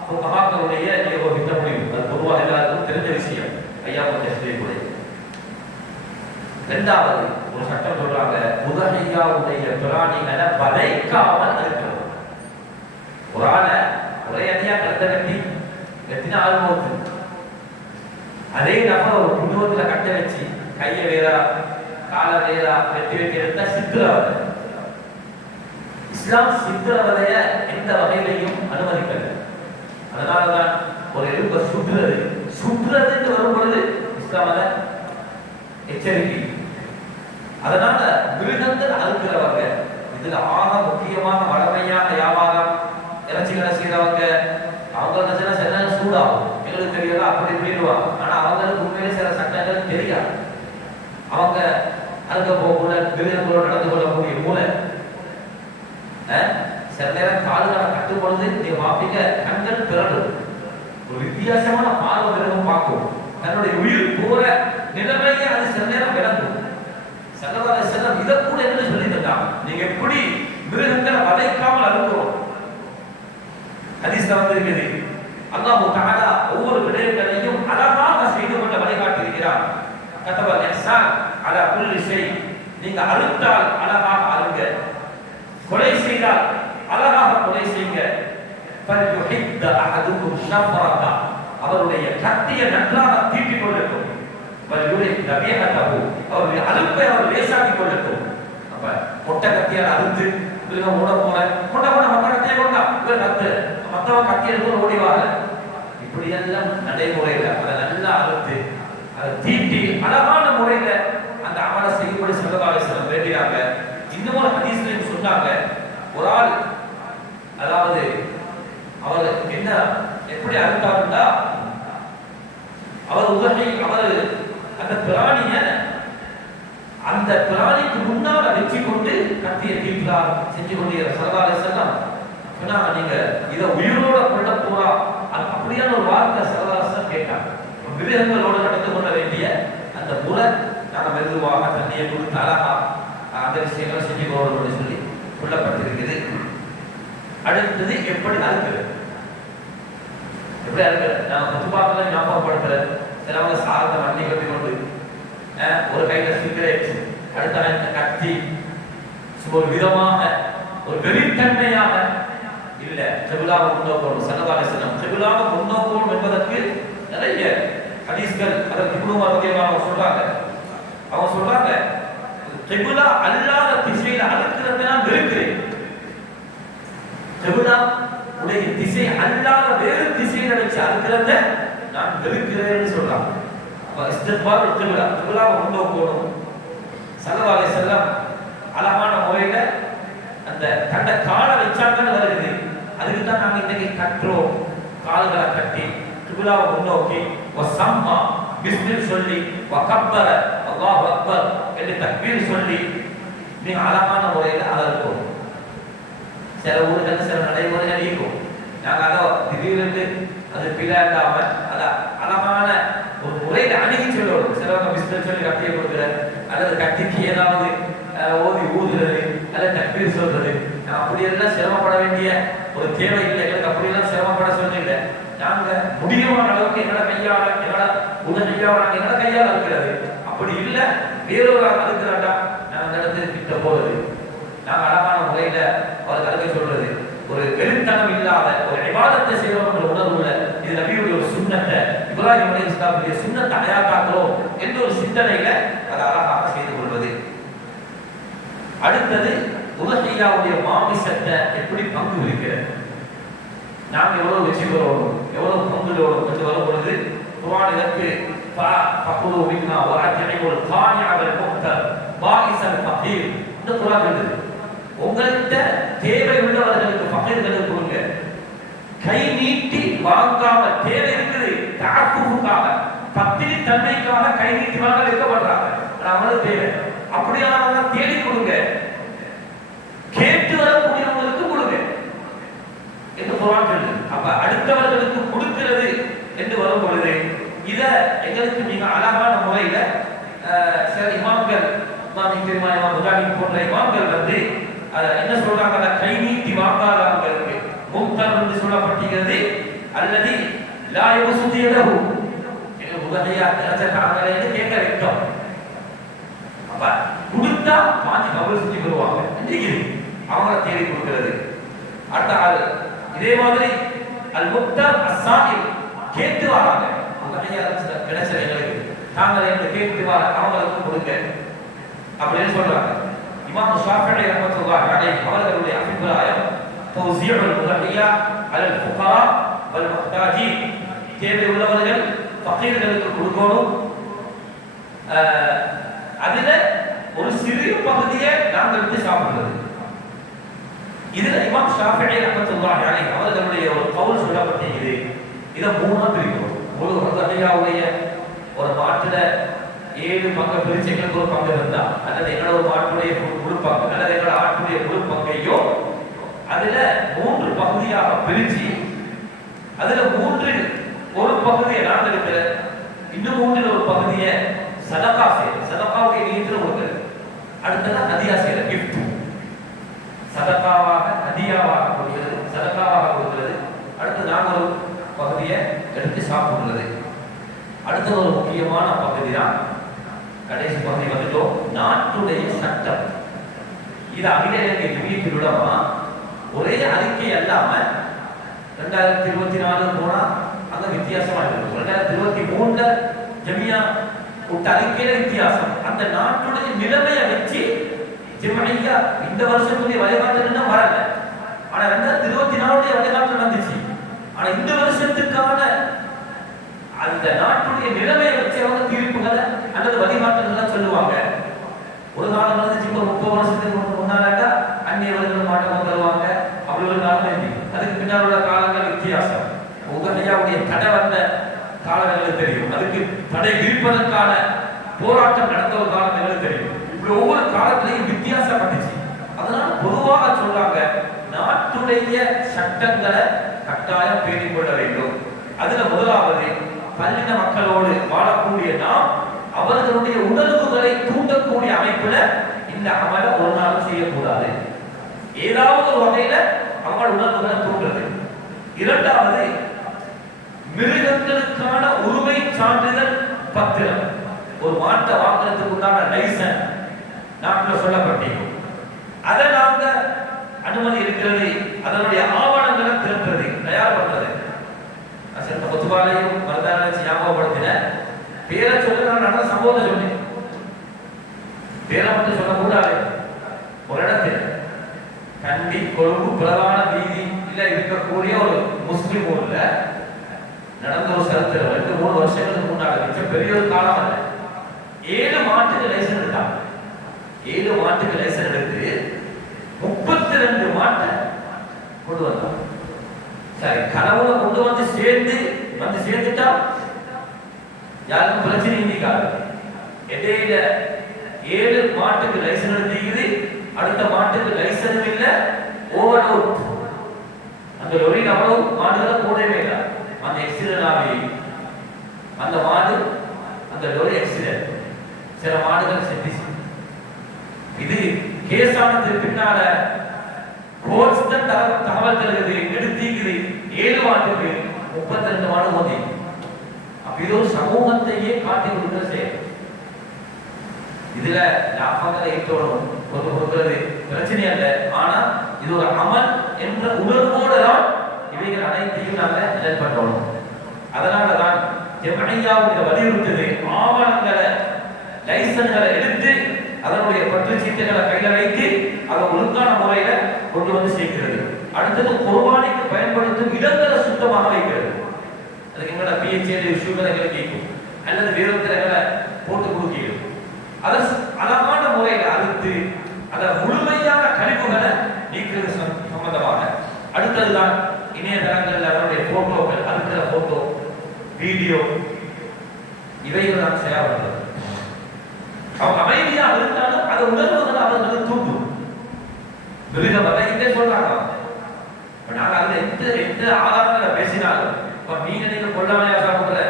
புகஹாக்களுடைய நிர்வகித்த முடிவு. அது பொதுவாக எல்லாருக்கும் தெரிஞ்ச விஷயம். ஐயாமு தஷ்ரீக்குடைய இரண்டாவது ஒரு சட்டம் சொல்றாங்க, உதகையாவுடைய பிராணிகளை வதைக்காமல் இருக்கிறது. ஒரு ஆளை ஒரே அடியா கழுத்தை கட்டி எத்தனை ஆள் அதே நபர் ஒரு புண்ணியத்துல கட்ட வச்சு கையை வேறா காலை வேறா வெட்டி வெட்டி எடுத்தா சித்திரவதை. இஸ்லாம் சித்திரவதைய எந்த வகையிலையும் அனுமதிக்கல. அதனாலதான் ஒரு எலும்பை சுற்றுறதுன்னு வரும் பொழுது இஸ்லாம் அதை எச்சரிக்கை. அதனால மிருகங்கள் அறுக்கிறவங்க இதுல ஆக முக்கியமான வளமையான வியாபாரம் இறைச்சிகளை செய்யறவங்க அவங்க சில சூடாகும், எங்களுக்கு தெரியல அப்படி இப்படிடுவாங்க. ஆனா அவங்களுக்கு உண்மையிலே சில சட்டங்கள் தெரியாது. அவங்க அதுக்கு போகக்கூட மிருகங்களோடு நடந்து கொள்ளக்கூடிய மூளை சில நேரம் கால்களை கட்டும் பொழுது நீங்க பார்ப்பீங்க, கண்கள் பிறடும், ஒரு வித்தியாசமான பார்வை மிருகம் பார்க்கும். தன்னுடைய உயிர் போற நிலைமையை அது சில நேரம் விளங்கும். செல்லவாத செல்லம் இதை கூட என்ன சொல்லி தந்தாங்க, நீங்க எப்படி மிருகங்களை வதைக்காமல் அறுக்கிறோம். ஹதீஸ்ல வந்திருக்குது, அல்லாஹ் தஆலா ஒவ்வொரு விடயங்களையும் அழகாக செய்து கொள்ள வழிகாட்டியிருக்கிறார். கதபல் இஹ்சான் அலா குல்லி ஷை, நீங்க அறுத்தால் அழகாக அறுங்க, கொலை செய்தால் அழகாக கொலை செய்யுங்க. ஃபல்யுஹித்த அஹதுக்கும் ஷஃபரத, அவருடைய கத்தியை நன்றாக தீட்டிக் கொள்ளட்டும். வல்யுஹித் தபீஹதஹு, அவருடைய அலுப்பை அவர் லேசாக்கிக் கொள்ளட்டும். அப்ப மொட்டை கத்தியால் அறுத்து மிருகம் ஓட போற மொட்டை மொட்டை கத்தியை கொண்டா கத்து மற்றவன் கத்தி எடுத்து ஓடிவாங்க. இப்படி எல்லாம் நடைமுறையில அதை நல்லா அறுத்து அதை தீட்டி அழகான முறையில அந்த அமலை செய்யும்படி ஸல்லல்லாஹு அலைஹி வஸல்லம் வேண்டினாங்க. இன்னொரு ஹதீஸ்ல சொன்னாங்க, ஒரு ஆள் அதாவது அவர் என்ன எப்படி அறுத்தாருன்னா, அவர் உதகை அவர் அந்த பிராணிய அந்த பிராணிக்கு முன்னால வெற்றி கொண்டு கத்தியை தீட்டார் செஞ்சு கொண்டு ஸல்லல்லாஹு அலைஹி வஸல்லம் சொன்னாங்க, நீங்க இதை உயிரோட கொள்ள போறா அப்படியான ஒரு வார்த்தை ஸல்லல்லாஹு அலைஹி வஸல்லம் கேட்டாங்க. மிருகங்களோடு நடந்து கொள்ள வேண்டிய அந்த முறை நாம மெதுவாக தண்ணியை கொடுத்து அழகா அந்த விஷயங்களை செஞ்சு போறோம்னு சொல்லி சொல்லப்பட்டிருக்குது. அடுத்தது எப்படி அறுக்கிறது, எப்படி அறுக்கிறது நான் குத்துபாக்களை ஞாபகப்படுத்துறேன். சிலவங்க சாரத்தை வண்டி கட்டி கொண்டு ஒரு கையில சிகரெட் அடுத்த கையில கத்தி ஒரு விதமாக ஒரு வெறித்தன்மையாக இல்ல கிபிலாவை முன்னோக்கணும். ஸல்லல்லாஹு அலைஹி வஸல்லம் கிபிலாவை முன்னோக்கணும் என்பதற்கு நிறைய ஹதீஸ்கள் அதற்கு குடும்பமாக சொல்றாங்க. அவங்க சொல்றாங்க, கிபிலா அல்லாத திசையில அறுக்கிறத நான் வெறுக்கிறேன். கிபிலா உடைய திசை அல்லாத வேறு திசையில வச்சு அறுக்கிறத நான் வெறுக்கிறேன்னு சொல்றாங்க. அப்ப இஸ்திக்பால் கிபிலா, கிபிலாவை முன்னோக்கணும். ஸல்லல்லாஹு அலைஹி வஸல்லம் அழகான முறையில அந்த தண்ட காலை வச்சாங்கன்னு வருது. அதுக்கு தான் நாங்க இன்னைக்கு கட்டுறோம், கால்களை கட்டி கிபிலாவை முன்னோக்கி வஸம்மா பிஸ்மில் சொல்லி வகப்பர அல்லாஹு அக்பர் என்று தக்பீர் சொல்லி மிக அழகான முறையில் அலர்ப்போம். சில ஊர்கள் சில நடைமுறைகள் இருக்கும். நாங்கள் அதை திடீரென்று அது பிள்ளையாம அதை அழகான ஒரு முறையில் அணுகி சொல்லணும். சிலவங்க பிஸ்மில் சொல்லி கட்டியை கொடுக்குற அல்லது கட்டிக்கு ஏதாவது ஓதி ஊதுறது அல்லது தக்பீர் சொல்றது, அப்படியெல்லாம் சிரமப்பட வேண்டிய ஒரு தேவை இல்லை. எங்களுக்கு அப்படியெல்லாம் சிரமப்பட சொல்லில்லை. நாங்க முடியுமான அளவுக்கு எங்களை கையாள எங்களோட உதவியாள எங்களை கையாள இருக்கிறது. அப்படி இல்லை வேறொரு அறுக்கிறாண்டா நான் அந்த இடத்துக்கு கிட்ட போறது, நாங்கள் அடுத்தது உலகியாவுடைய மாமிசத்தை எப்படி பங்கு பிரிக்கிறது, நாம் எவ்வளவு வச்சுக்கிறோம், எவ்வளவு பங்குகளோடு கொஞ்சம் வரும் பொழுது குர்ஆன் இதற்கு ஃபகுரு மின்னா வஅத்திஉல் கானிஅ வல் முக்தர் பாஇஸல் ஃபகீர் இந்த குர்ஆன் இருக்குது. உங்கள்கிட்ட தேவை உள்ளவர்களுக்கு ஃபகீர்களுக்கு கொடுங்க, கை நீட்டி வாங்காம தேவை இருக்குது தஅஃபுஃபுக்காக பத்தினி தன்மைக்காக கை நீட்டி வாங்க வைக்கப்படுறாங்க, அவங்களுக்கு தேவை அப்படியானவங்க தேடி கொடுங்க, கேட்டு வரக்கூடியவங்களுக்கு கொடுங்க என்று குர்ஆன் சொல்லுது. அப்ப அடுத்தவர்களுக்கு கொடுக்கிறது என்று வரும் பொழுது இத எங்களுக்கு மிக அழகான முறையில சில இமாம்கள், இமாம் இக்ரிமா, இமாம் முஜாஹித் போன்ற இமாம்கள் வந்து என்ன சொல்றாங்க, கை நீட்டி வாங்காதவங்களுக்கு முக்தர் என்று சொல்லப்பட்டிருக்கிறது. அல்லது லா யபசுது யதஹு எங்க உதகையா திரச்சட்டாங்களே என்று கேட்க வைத்தோம். அப்ப கொடுத்தா மாத்தி கபல் சுத்தி வருவாங்க என்று அவங்கள தேடி கொடுக்கிறது. அடுத்த இதே மாதிரி அல் முக்தர் அஸ்ஸாயில் கேட்டு வராங்க, உதகையா கிடைச்ச எங்களுக்கு நாங்கள் என்று கேட்டு வர அவங்களுக்கு கொடுங்க அப்படின்னு சொல்றாங்க. இமாம் ஷாஃபிஈ ரஹ்மத்துல்லாஹி அலைஹி அவர்களுடைய அபிப்பிராயம் தௌஸீஉல் உதஹியா அலல் ஃபுகரா வல் முஹ்தாஜீன், தேவை உள்ளவர்கள் ஃபகீர்களுக்கு கொடுக்கணும். அதுல ஒரு சிறிய பகுதியை நாங்கள் எடுத்து சாப்பிடுறது. இதுல இமாம் ஷாஃபிஈ ரஹ்மத்துல்லாஹி அலைஹி அவர்களுடைய ஒரு கவுல் சொல்லப்பட்டிருக்கிறது. இதை மூணா பிரிக்கணும். ஒரு உதஹியாவுடைய ஒரு மாட்டுல 7 பங்கு பிரிச்சு எங்களுக்கு ஒரு பங்கு இருந்தா, அல்லது எங்களோட ஒரு மாட்டுடைய முழு பங்கு அல்லது எங்களோட ஆட்டுடைய முழு பங்கையோ அதுல 3 பகுதியாக பிரிச்சு அதுல 3 ஒரு பகுதியை நாங்கள் இருக்கிற இன்னும் 3 ஒரு பகுதியை சதகா செய்யறது, சதகாவுடைய நீயத்துல கொடுக்கிறது. அடுத்தது ஹதியா செய்யறது, கிஃப்ட் சதகாவாக ஹதியாவாக கொடுக்கிறது, சதகாவாக கொடுக்கிறது. அடுத்து நாங்கள் ஒரு பகுதியை எடுத்து சாப்பிடுறது. அடுத்த ஒரு முக்கியமான பகுதி தான் கடைசி பகுதி வந்துட்டோம், நாட்டுடைய சட்டம். இது அகில இலங்கை ஜமியத்துல் உலமா ஒரே அறிக்கை அல்லாம 2024 போனா அங்க வித்தியாசமா இருக்கு. 2023 ஜமியா விட்ட அறிக்கையில வித்தியாசம். அந்த நாட்டுடைய நிலைமையை வச்சு ஜமியா இந்த வருஷத்துடைய வழிகாட்டுன்னு வரல, ஆனா 2024 வழிகாட்டு வந்துச்சு. ஆனா இந்த வருஷத்துக்கான அந்த நாட்டுடைய நிலைமையை வச்சு அவங்க தீர்ப்புகளை அல்லது வழிகாட்டுகளை சொல்லுவாங்க. ஒரு காலம் வந்து இப்போ 30 வருஷத்துக்கு முன்னாலட்டா அந்நியவர்கள் மாற்றம் தருவாங்க, அப்படி ஒரு காலம் இருக்கு. அதுக்கு பின்னால் உள்ள காலங்கள் வித்தியாசம். உதகையாவுடைய தடை வந்த காலங்களுக்கு தெரியும், அதுக்கு தடை விரிப்பதற்கான போராட்டம் நடந்த ஒரு காலம் எங்களுக்கு தெரியும். இப்படி ஒவ்வொரு காலத்திலையும் வித்தியாசப்பட்டுச்சு. அதனால பொதுவாக சொல்றாங்க, நாட்டுடைய சட்டங்களை கட்டாயம் பேணிக் கொள்ள வேண்டும். அதுல முதலாவது பல்லின மக்களோடு வாழக்கூடிய நாம் அவர்களுடைய உணர்வுகளை தூண்டக்கூடிய அமைப்புல இந்த அமலை ஒரு நாள் செய்யக்கூடாது. ஏதாவது ஒரு வகையில அவங்கள் உணர்வுகளை தூண்டுறது. இரண்டாவது, மிருகங்களுக்கான உரிமை சான்றிதழ் பத்திரம், ஒரு மாட்டை வாங்குறதுக்கு உண்டான லைசன் நாட்டில் சொல்லப்பட்டிருக்கும். அதை நாங்க அனுமதி இருக்கிறது, அதனுடைய ஆவணங்களை திரட்டுறது, தயார் பண்றது. சென்ற கொத்துபாலையும் மருதான ஞாபகப்படுத்தின பேரை சொல்ல நான் நடந்த சம்பவத்தை சொன்னேன். பேரை மட்டும் சொல்லக்கூடாது. ஒரு இடத்தில் கண்டி கொழும்பு பிரதான வீதி இல்ல இருக்கக்கூடிய ஒரு முஸ்லிம் ஊர்ல நடந்த ஒரு சரித்திரம். 2-3 வருஷங்களுக்கு முன்னாடி மிக பெரிய ஒரு காலம் அல்ல. 7 மாட்டுக்கு லைசன் எடுத்தாங்க. 7 மாட்டுக்கு லைசன் எடுத்து 32 மாட்டை கொண்டு வந்தாங்க. சரி, கனவுல கொண்டு வந்து சேர்ந்துட்டா யாருக்கும் பிரச்சனை இல்லைக்காது. இடையில 7 மாட்டுக்கு லைசன் எடுத்துக்குது, அடுத்த மாட்டுக்கு லைசனும் இல்லை, ஓவர் அவுட். அந்த லொரியில் அவ்வளவு மாடுகளை போடவே இல்லை. அந்த எக்ஸிடென்ட் ஆகி அந்த மாடு அந்த லொரி எக்ஸிடென்ட் சில மாடுகள் செத்துச்சு. இது கேஸானதுக்கு பின்னால கோர்ட்ஸ் தான் தகவல் தருகிறது, எடுத்தீங்குது 7 மாட்டுக்கு 32 மாடு ஓதி. அப்ப இது ஒரு சமூகத்தையே காட்டி கொடுக்கிற செயல். இதுல லாபங்களை ஈட்டணும் கொடுக்கிறது பிரச்சனை அல்ல, ஆனா இது ஒரு அமல் என்ற உணர்வோடு தான் இவைகள் அனைத்தையும் நாங்கள் நிலைப்பட்டோம். அதனாலதான் ஜம்இய்யாவுடைய வலியுறுத்தது, ஆவணங்களை லைசன்களை எடுத்து அதனுடைய பற்று சீட்டுகளை கையில வைத்து அல்லது குர்பானிக்கு பயன்படுத்தும் இடங்களை சுத்தமாக வைக்கிறது. அதுக்கு எங்களோட பிஹெச்ஏ விஷயங்களை எங்களுக்கு கேட்கும் அல்லது வேறொருத்தரை போட்டு கொடுக்கிறது. அதை அழகான முறையில் அறுத்து அதை முழுமையான கழிவுகளை நீக்கிறது சம்பந்தமாக. அடுத்ததுதான் இணையதளங்கள் அதனுடைய போட்டோக்கள், அறுக்கிற போட்டோ, வீடியோ, இவைகள் தான் ஷேர் பண்றது. அவங்க அமைதியாக இருந்தாலும் அதை உணர்வுகள் அவர்களுக்கு தூண்டும். மிருகம் வதைக்கிட்டே சொல்றாங்க. நாங்கள் அதில் எந்த ஆதாரங்களை பேசினாலும் இப்ப மீன் நீங்க கொள்ளாமையா சாப்பிடுற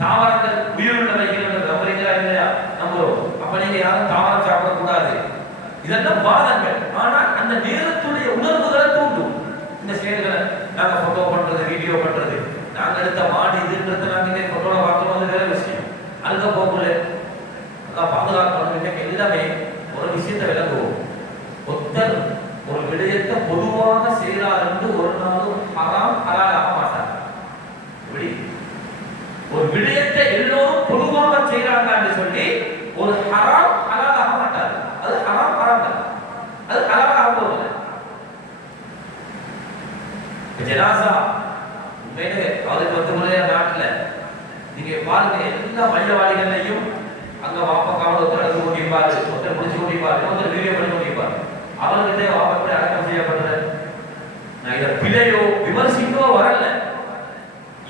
தாவரங்கள் உயிருள்ள வைக்கிறது நம்புறீங்களா இல்லையா? நம்புறோம். அப்ப நீங்க யாரும் தாவரம் சாப்பிடக்கூடாது, இதெல்லாம் வாதங்கள். ஆனால் அந்த நேரத்துடைய உணர்வுகளை தூண்டும். இந்த செயல்களை நாங்க போட்டோ பண்றது, வீடியோ பண்றது, நாங்க எடுத்த மாடு இதுன்றது நாங்க போட்டோல பார்க்கணும், வேற விஷயம். அங்க போகல அதான் பாதுகாக்கணும். எல்லாமே ஒரு விஷயத்தை விளங்குவோம். ஒருத்தர் ஒரு விடயத்தை பொதுவாக செய்கிறார் என்று ஒரு நாளும் ஹராம் ஹலாலாக மாட்டார். ஒரு விடயத்தை எல்லோரும் பொதுவாக செய்கிறாங்க என்று சொல்லி ஒரு ஹராம் ஹலாலாக மாட்டார். அது ஹராம் ஹராம் தான், அது ஹலாலாக போவதில்லை. ஜனாசா உண்மையிலே அவருக்கு வந்து நாட்டில் நீங்க பாருங்க, எல்லா மையவாடிகள்லையும் அங்க வாப்பா காவல் ஒருத்தர் அடக்கு கொண்டிருப்பாரு, ஒருத்தர் முடிச்சு கொண்டிருப்பாரு, ஒருத்தர் வீடியோ பண்ணி கொண்டிருப்பாரு. அவர்கிட்ட வாப்பா எப்படி அடக்கம் செய்யப்படுறது? நான் இதை பிழையோ விமர்சிக்கவோ வரல.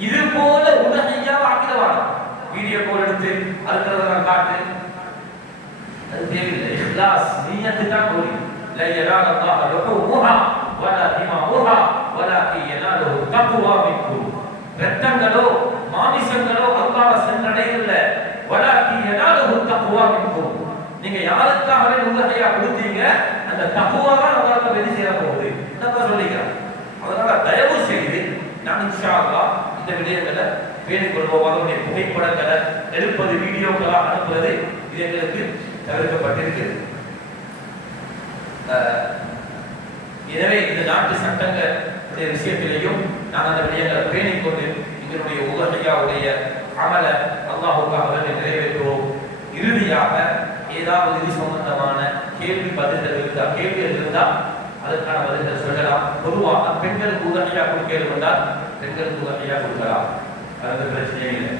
இது போல உதகையா ஆக்கிடவாங்க. வீடியோ கோல் எடுத்து அறுக்கிறத நான் காட்டு, அது தேவையில்லை. இஹ்லாஸ் நியத்து தான் கோரி. லா யனால அல்லாஹ் லுஹூமுஹா வலா திமாஉஹா வலாகி யனாலுஹு தக்வா மின்கும். இரத்தங்களோ மாமிசங்களோ அல்லாஹ்வை சென்றடையல. வலாகி யனாலுஹு தக்வா மின்கும். நீங்க யாருக்காக உதகையா கொடுத்தீங்க, அந்த தக்வா தான் உங்களுக்கு வெற்றி செய்ய போகுது. என்னப்பா சொல்லிக்கிறான். அதனால தயவு செய்து நான் இன்ஷா அல்லாஹ் இந்த விடயங்களை பேணிக் கொள்வோம். அதனுடைய புகைப்படங்களை எடுப்பது, வீடியோக்களாக அனுப்புவது இது எங்களுக்கு தவிர்க்கப்பட்டிருக்கிறது. எனவே இந்த நாட்டு சட்டங்களுடைய விஷயத்திலேயும் நாங்கள் அந்த விடயங்களை பேணிக் கொண்டு எங்களுடைய உலகையாவுடைய அமல அல்லாஹுக்காக நிறைவேற்றுவோம். இறுதியாக ஏதாவது இது சம்பந்தமான கேள்வி பதில்கள் இருந்தால் அதற்கான பதில்கள் சொல்லலாம். பொதுவாக பெண்களுக்கு உதகையா கொடுக்கிறது வந்தால் பெண்களுக்கு உதகையா கொடுக்கலாம், அது பிரச்சனையே இல்லை.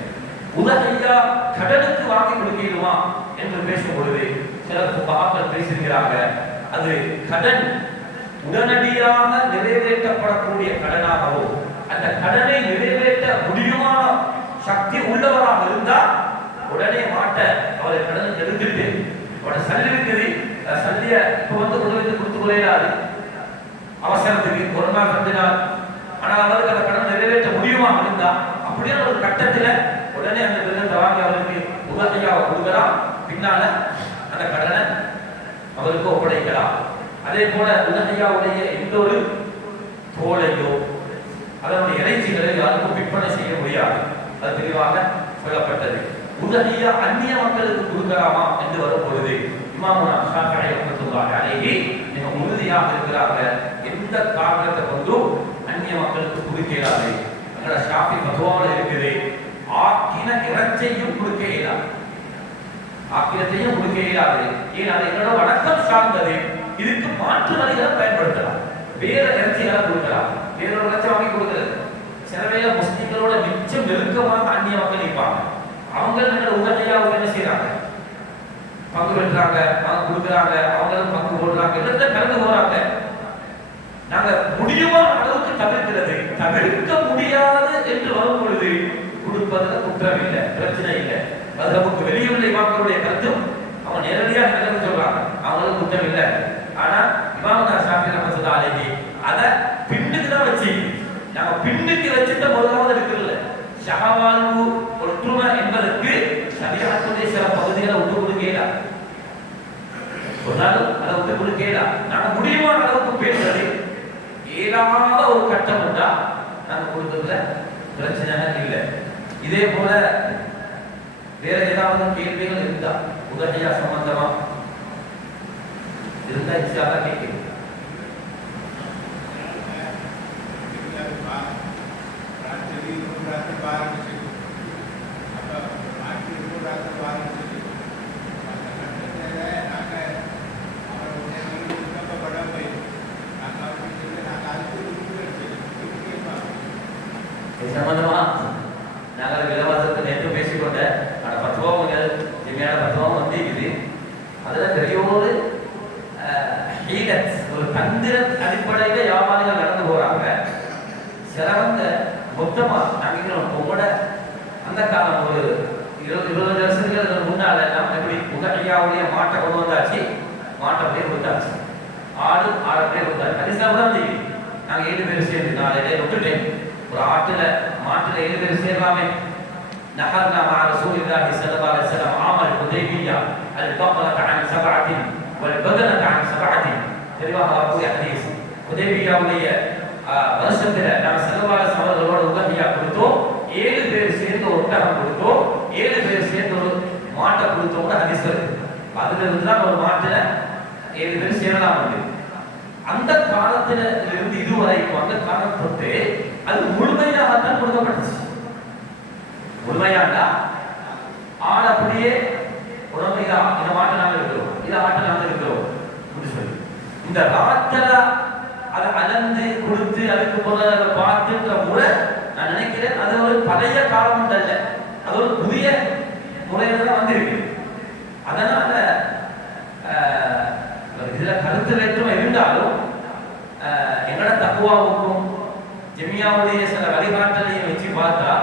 உதகையா கடனுக்கு வாங்கி கொடுக்கணுமா என்று பேசும் பொழுது சிலர் பாக்கள் பேசுகிறாங்க. அது கடன் உடனடியாக நிறைவேற்றப்படக்கூடிய கடனாகவோ அந்த கடனை நிறைவேற்ற முடியுமான சக்தி உள்ளவராக இருந்தால் உடனே மாட்ட அவரை கடன் எடுத்துட்டு அவரை சல்லி இருக்குது, சல்லிய இப்ப வந்து முதலீட்டு கொடுத்து கொள்ளையாது அவசரத்துக்கு ஒரு நாள் 2 நாள். ஆனால் அவருக்கு அந்த கடன் நிறைவேற்ற முடியுமா இருந்தா அப்படியே ஒரு கட்டத்தில் உடனே அந்த விருதை வாங்கி அவருக்கு உதவியாக கொடுக்கலாம். பின்னால அந்த கடனை அவருக்கு ஒப்படைக்கலாம். அதே போல உதகையாவுடைய எந்த ஒரு தோலையோ அதனுடைய இறைச்சிகளை யாருக்கும் விற்பனை செய்ய முடியாது. அது தெளிவாக சொல்லப்பட்டது. உதகையா அந்நிய மக்களுக்கு கொடுக்கலாமா என்று வரும் பொழுது இமாமுனா ஷாஃபிஈ ரஹ்மத்துல்லாஹி அலைஹி மிக உறுதியாக இருக்கிறாங்க. எந்த காரணத்தை கொண்டும் அந்நிய மக்களுக்கு கொடுக்கிறாரு. எங்களோட ஷாஃபி ஃபத்வாவில் இருக்குது, ஆக்கின இறைச்சியும் கொடுக்க இயலாது, ஆக்கினத்தையும் கொடுக்க இயலாது. ஏன் அது எங்களோட வணக்கம் சார்ந்தது. இதுக்கு மாற்று வழிகளை பயன்படுத்தலாம். வேற இறைச்சிகளை கொடுக்கலாம், வேறொரு இறைச்சி வாங்கி கொடுக்கிறது. சில வேளை முஸ்லிம்களோட மிச்சம் நெருக்கமாக அந்நிய மக்கள் நிற்பாங்க. அவங்க உதவியா அவங்க என்ன செய்யறாங்க, பங்கு பெற்றாங்க, பங்கு கொடுக்குறாங்க, அவங்களும் பங்கு போடுறாங்க, எல்லாத்தையும் கலந்து போறாங்க. நாங்க முடியுமான அளவுக்கு தவிர்க்கிறது. தவிர்க்க முடியாது என்று வரும் பொழுது கொடுப்பதில் குற்றம் இல்லை, பிரச்சனை இல்லை. மதகுக்கு வெளியுள்ள இமாம்களுடைய கருத்தும் அவங்க நேரடியாக நடந்து சொல்றாங்க, அவங்களுக்கு குற்றம் இல்லை. ஆனா இமாம் ஷாஃபிஈ ரஹ்மத்துல்லாஹி அலைஹி அதை பின்னுக்கு தான் வச்சு நாங்க பின்னுக்கு வச்சுட்ட முதலாவது இருக்குல்ல ஷஹவால்வு ஒற்றுமை என்பதற்கு ஷரியத்துடைய சில பகுதிகளை விட்டு கொடுக்கல. சொன்னாலும் அதை விட்டு கொடுக்கல. நாங்க முடியுமான அளவுக்கு பேசுறது ஏதாவது ஒரு கட்டம் உண்டா நாங்க கொடுக்கறதுல பிரச்சனை இல்லை. இதே போல வேற ஏதாவது கேள்விகள் இருந்தா உதகையா சம்பந்தமா இருந்தா இன்ஷால்லா கேட்கிறேன். சம்பந்தமா நாங்கள் இலவசத்தை நேற்று பேசிக்கொண்ட ஆனால் பத்துவாவும் ஜெமியான பத்துவாவும் வந்து இது அதில் பெரிய ஒரு ஒரு தந்திர அடிப்படையில் வியாபாரிகள் நடந்து போறாங்க. சிலவங்க மொத்தமா நாங்கள் உங்களோட அந்த காலம் ஒரு 20 வருஷத்துக்கு முன்னால நம்ம எப்படி உதவியாவுடைய மாட்டை கொண்டு வந்தாச்சு, மாட்டை அப்படியே கொடுத்தாச்சு, ஆடு அப்படியே கொடுத்தாச்சு. கடைசியாக கூட வந்து நாங்கள் 7 பேர் சேர்ந்து நான் இடையே விட்டுட்டேன். ஒரு மாட்டுல 7 பேர் சேர்லாமே. نحرنا مع رسول الله صلى الله عليه وسلم عام الحديبية البقرة عن 7 والبدنة عن 7. தெளிவாக வரக்கூடிய ஹதீஸ். ஹுதைபியாவுடைய வருஷத்துல நாம் ஸல்லல்லாஹு அலைஹி வஸல்லம் அவர்களோட உதவியா கொடுத்தோம். 7 பேர் சேர்ந்து ஒட்டகம் கொடுத்தோம், 7 பேர் சேர்ந்து ஒரு மாட்டை கொடுத்தோம்னு ஹதீஸ் வருது. அதுல இருந்து தான் ஒரு மாட்டுல 7 பேர் சேரலாம் வந்து. அந்த காலத்துல இருந்து இதுவரைக்கும் அந்த காலம் தொட்டு அது முழுமையாகத்தான் கொடுக்கப்பட்டுச்சு. முழுமையாண்டா ஆள் அப்படியே உடம்பு இந்த மாட்டை நாங்கள் இருக்கிறோம், இதை ஆட்டை நாங்கள் இருக்கிறோம் சொல்லி இந்த ராத்தல அதை அளந்து கொடுத்து அதுக்கு பொருள் அதை பார்த்துன்ற முறை நான் நினைக்கிறேன் அது ஒரு பழைய காலம் அல்ல, அது ஒரு புதிய முறையில தான் வந்திருக்கு. அதனால இதுல கருத்து வேற்றுமை இருந்தாலும் எங்கட தக்குவாவுக்கும் ஜெமியாவுடைய சில வழிகாட்டலையும் வச்சு பார்த்தா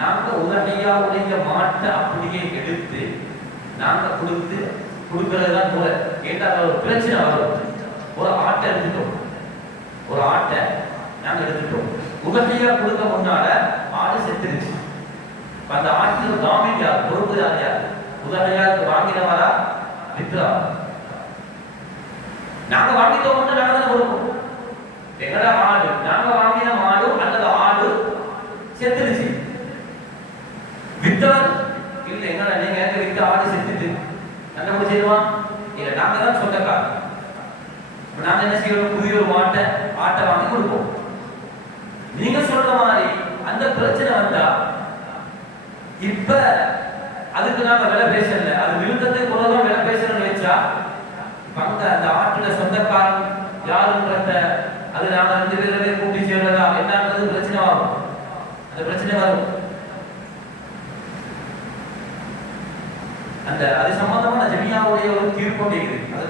நாங்க உதவியாவுடைய மாட்டை அப்படியே எடுத்து நாங்க கொடுக்கறது தான் முறை. ஏன்னா ஒரு பிரச்சனை வரும். ஒரு ஆட்டை எடுத்துட்டோம், ஒரு ஆட்டை நாங்க எடுத்துட்டோம், உதவியா கொடுக்க முன்னால ஆடு செத்துருச்சு. அந்த ஆட்டுக்கு தாமின் யார், பொறுப்பு யார்? உதவியாருக்கு வாங்கினவரா வித்ரா? நாங்க வாங்கிட்டோம், நாங்க தான் கொடுப்போம். எங்கட ஆடு நாங்க வாங்கின மாடு அல்லது ஆடு செத்துருச்சு, வித்தவர் இல்ல எங்கடா நீங்க எங்க வித்த ஆடு செத்துட்டு நாங்க என்ன செய்வோம்? இல்ல நாங்க தான் சொந்தக்காரர். நாங்க என்ன செய்வோம்? புதிய ஒரு ஆட்டை வாங்கி கொடுப்போம். நீங்க சொல்ற மாதிரி அந்த பிரச்சனை வந்தா இப்ப அதுக்கு நாங்க விலை பேசல, அது விருந்தத்துக்கு போறதான் விலை பேசணும்னு வச்சா பங்க அந்த ஆட்டுல சொந்தக்காரன் யாருன்றத அது நாங்க 2 பேரவே கூட்டி சேர்றதா என்னன்றது பிரச்சனை வரும். அந்த பிரச்சனை வரும். அந்த அது சம்பந்தமான ஜெமியாவுடைய ஒரு தீர்ப்பு இருக்குது. அது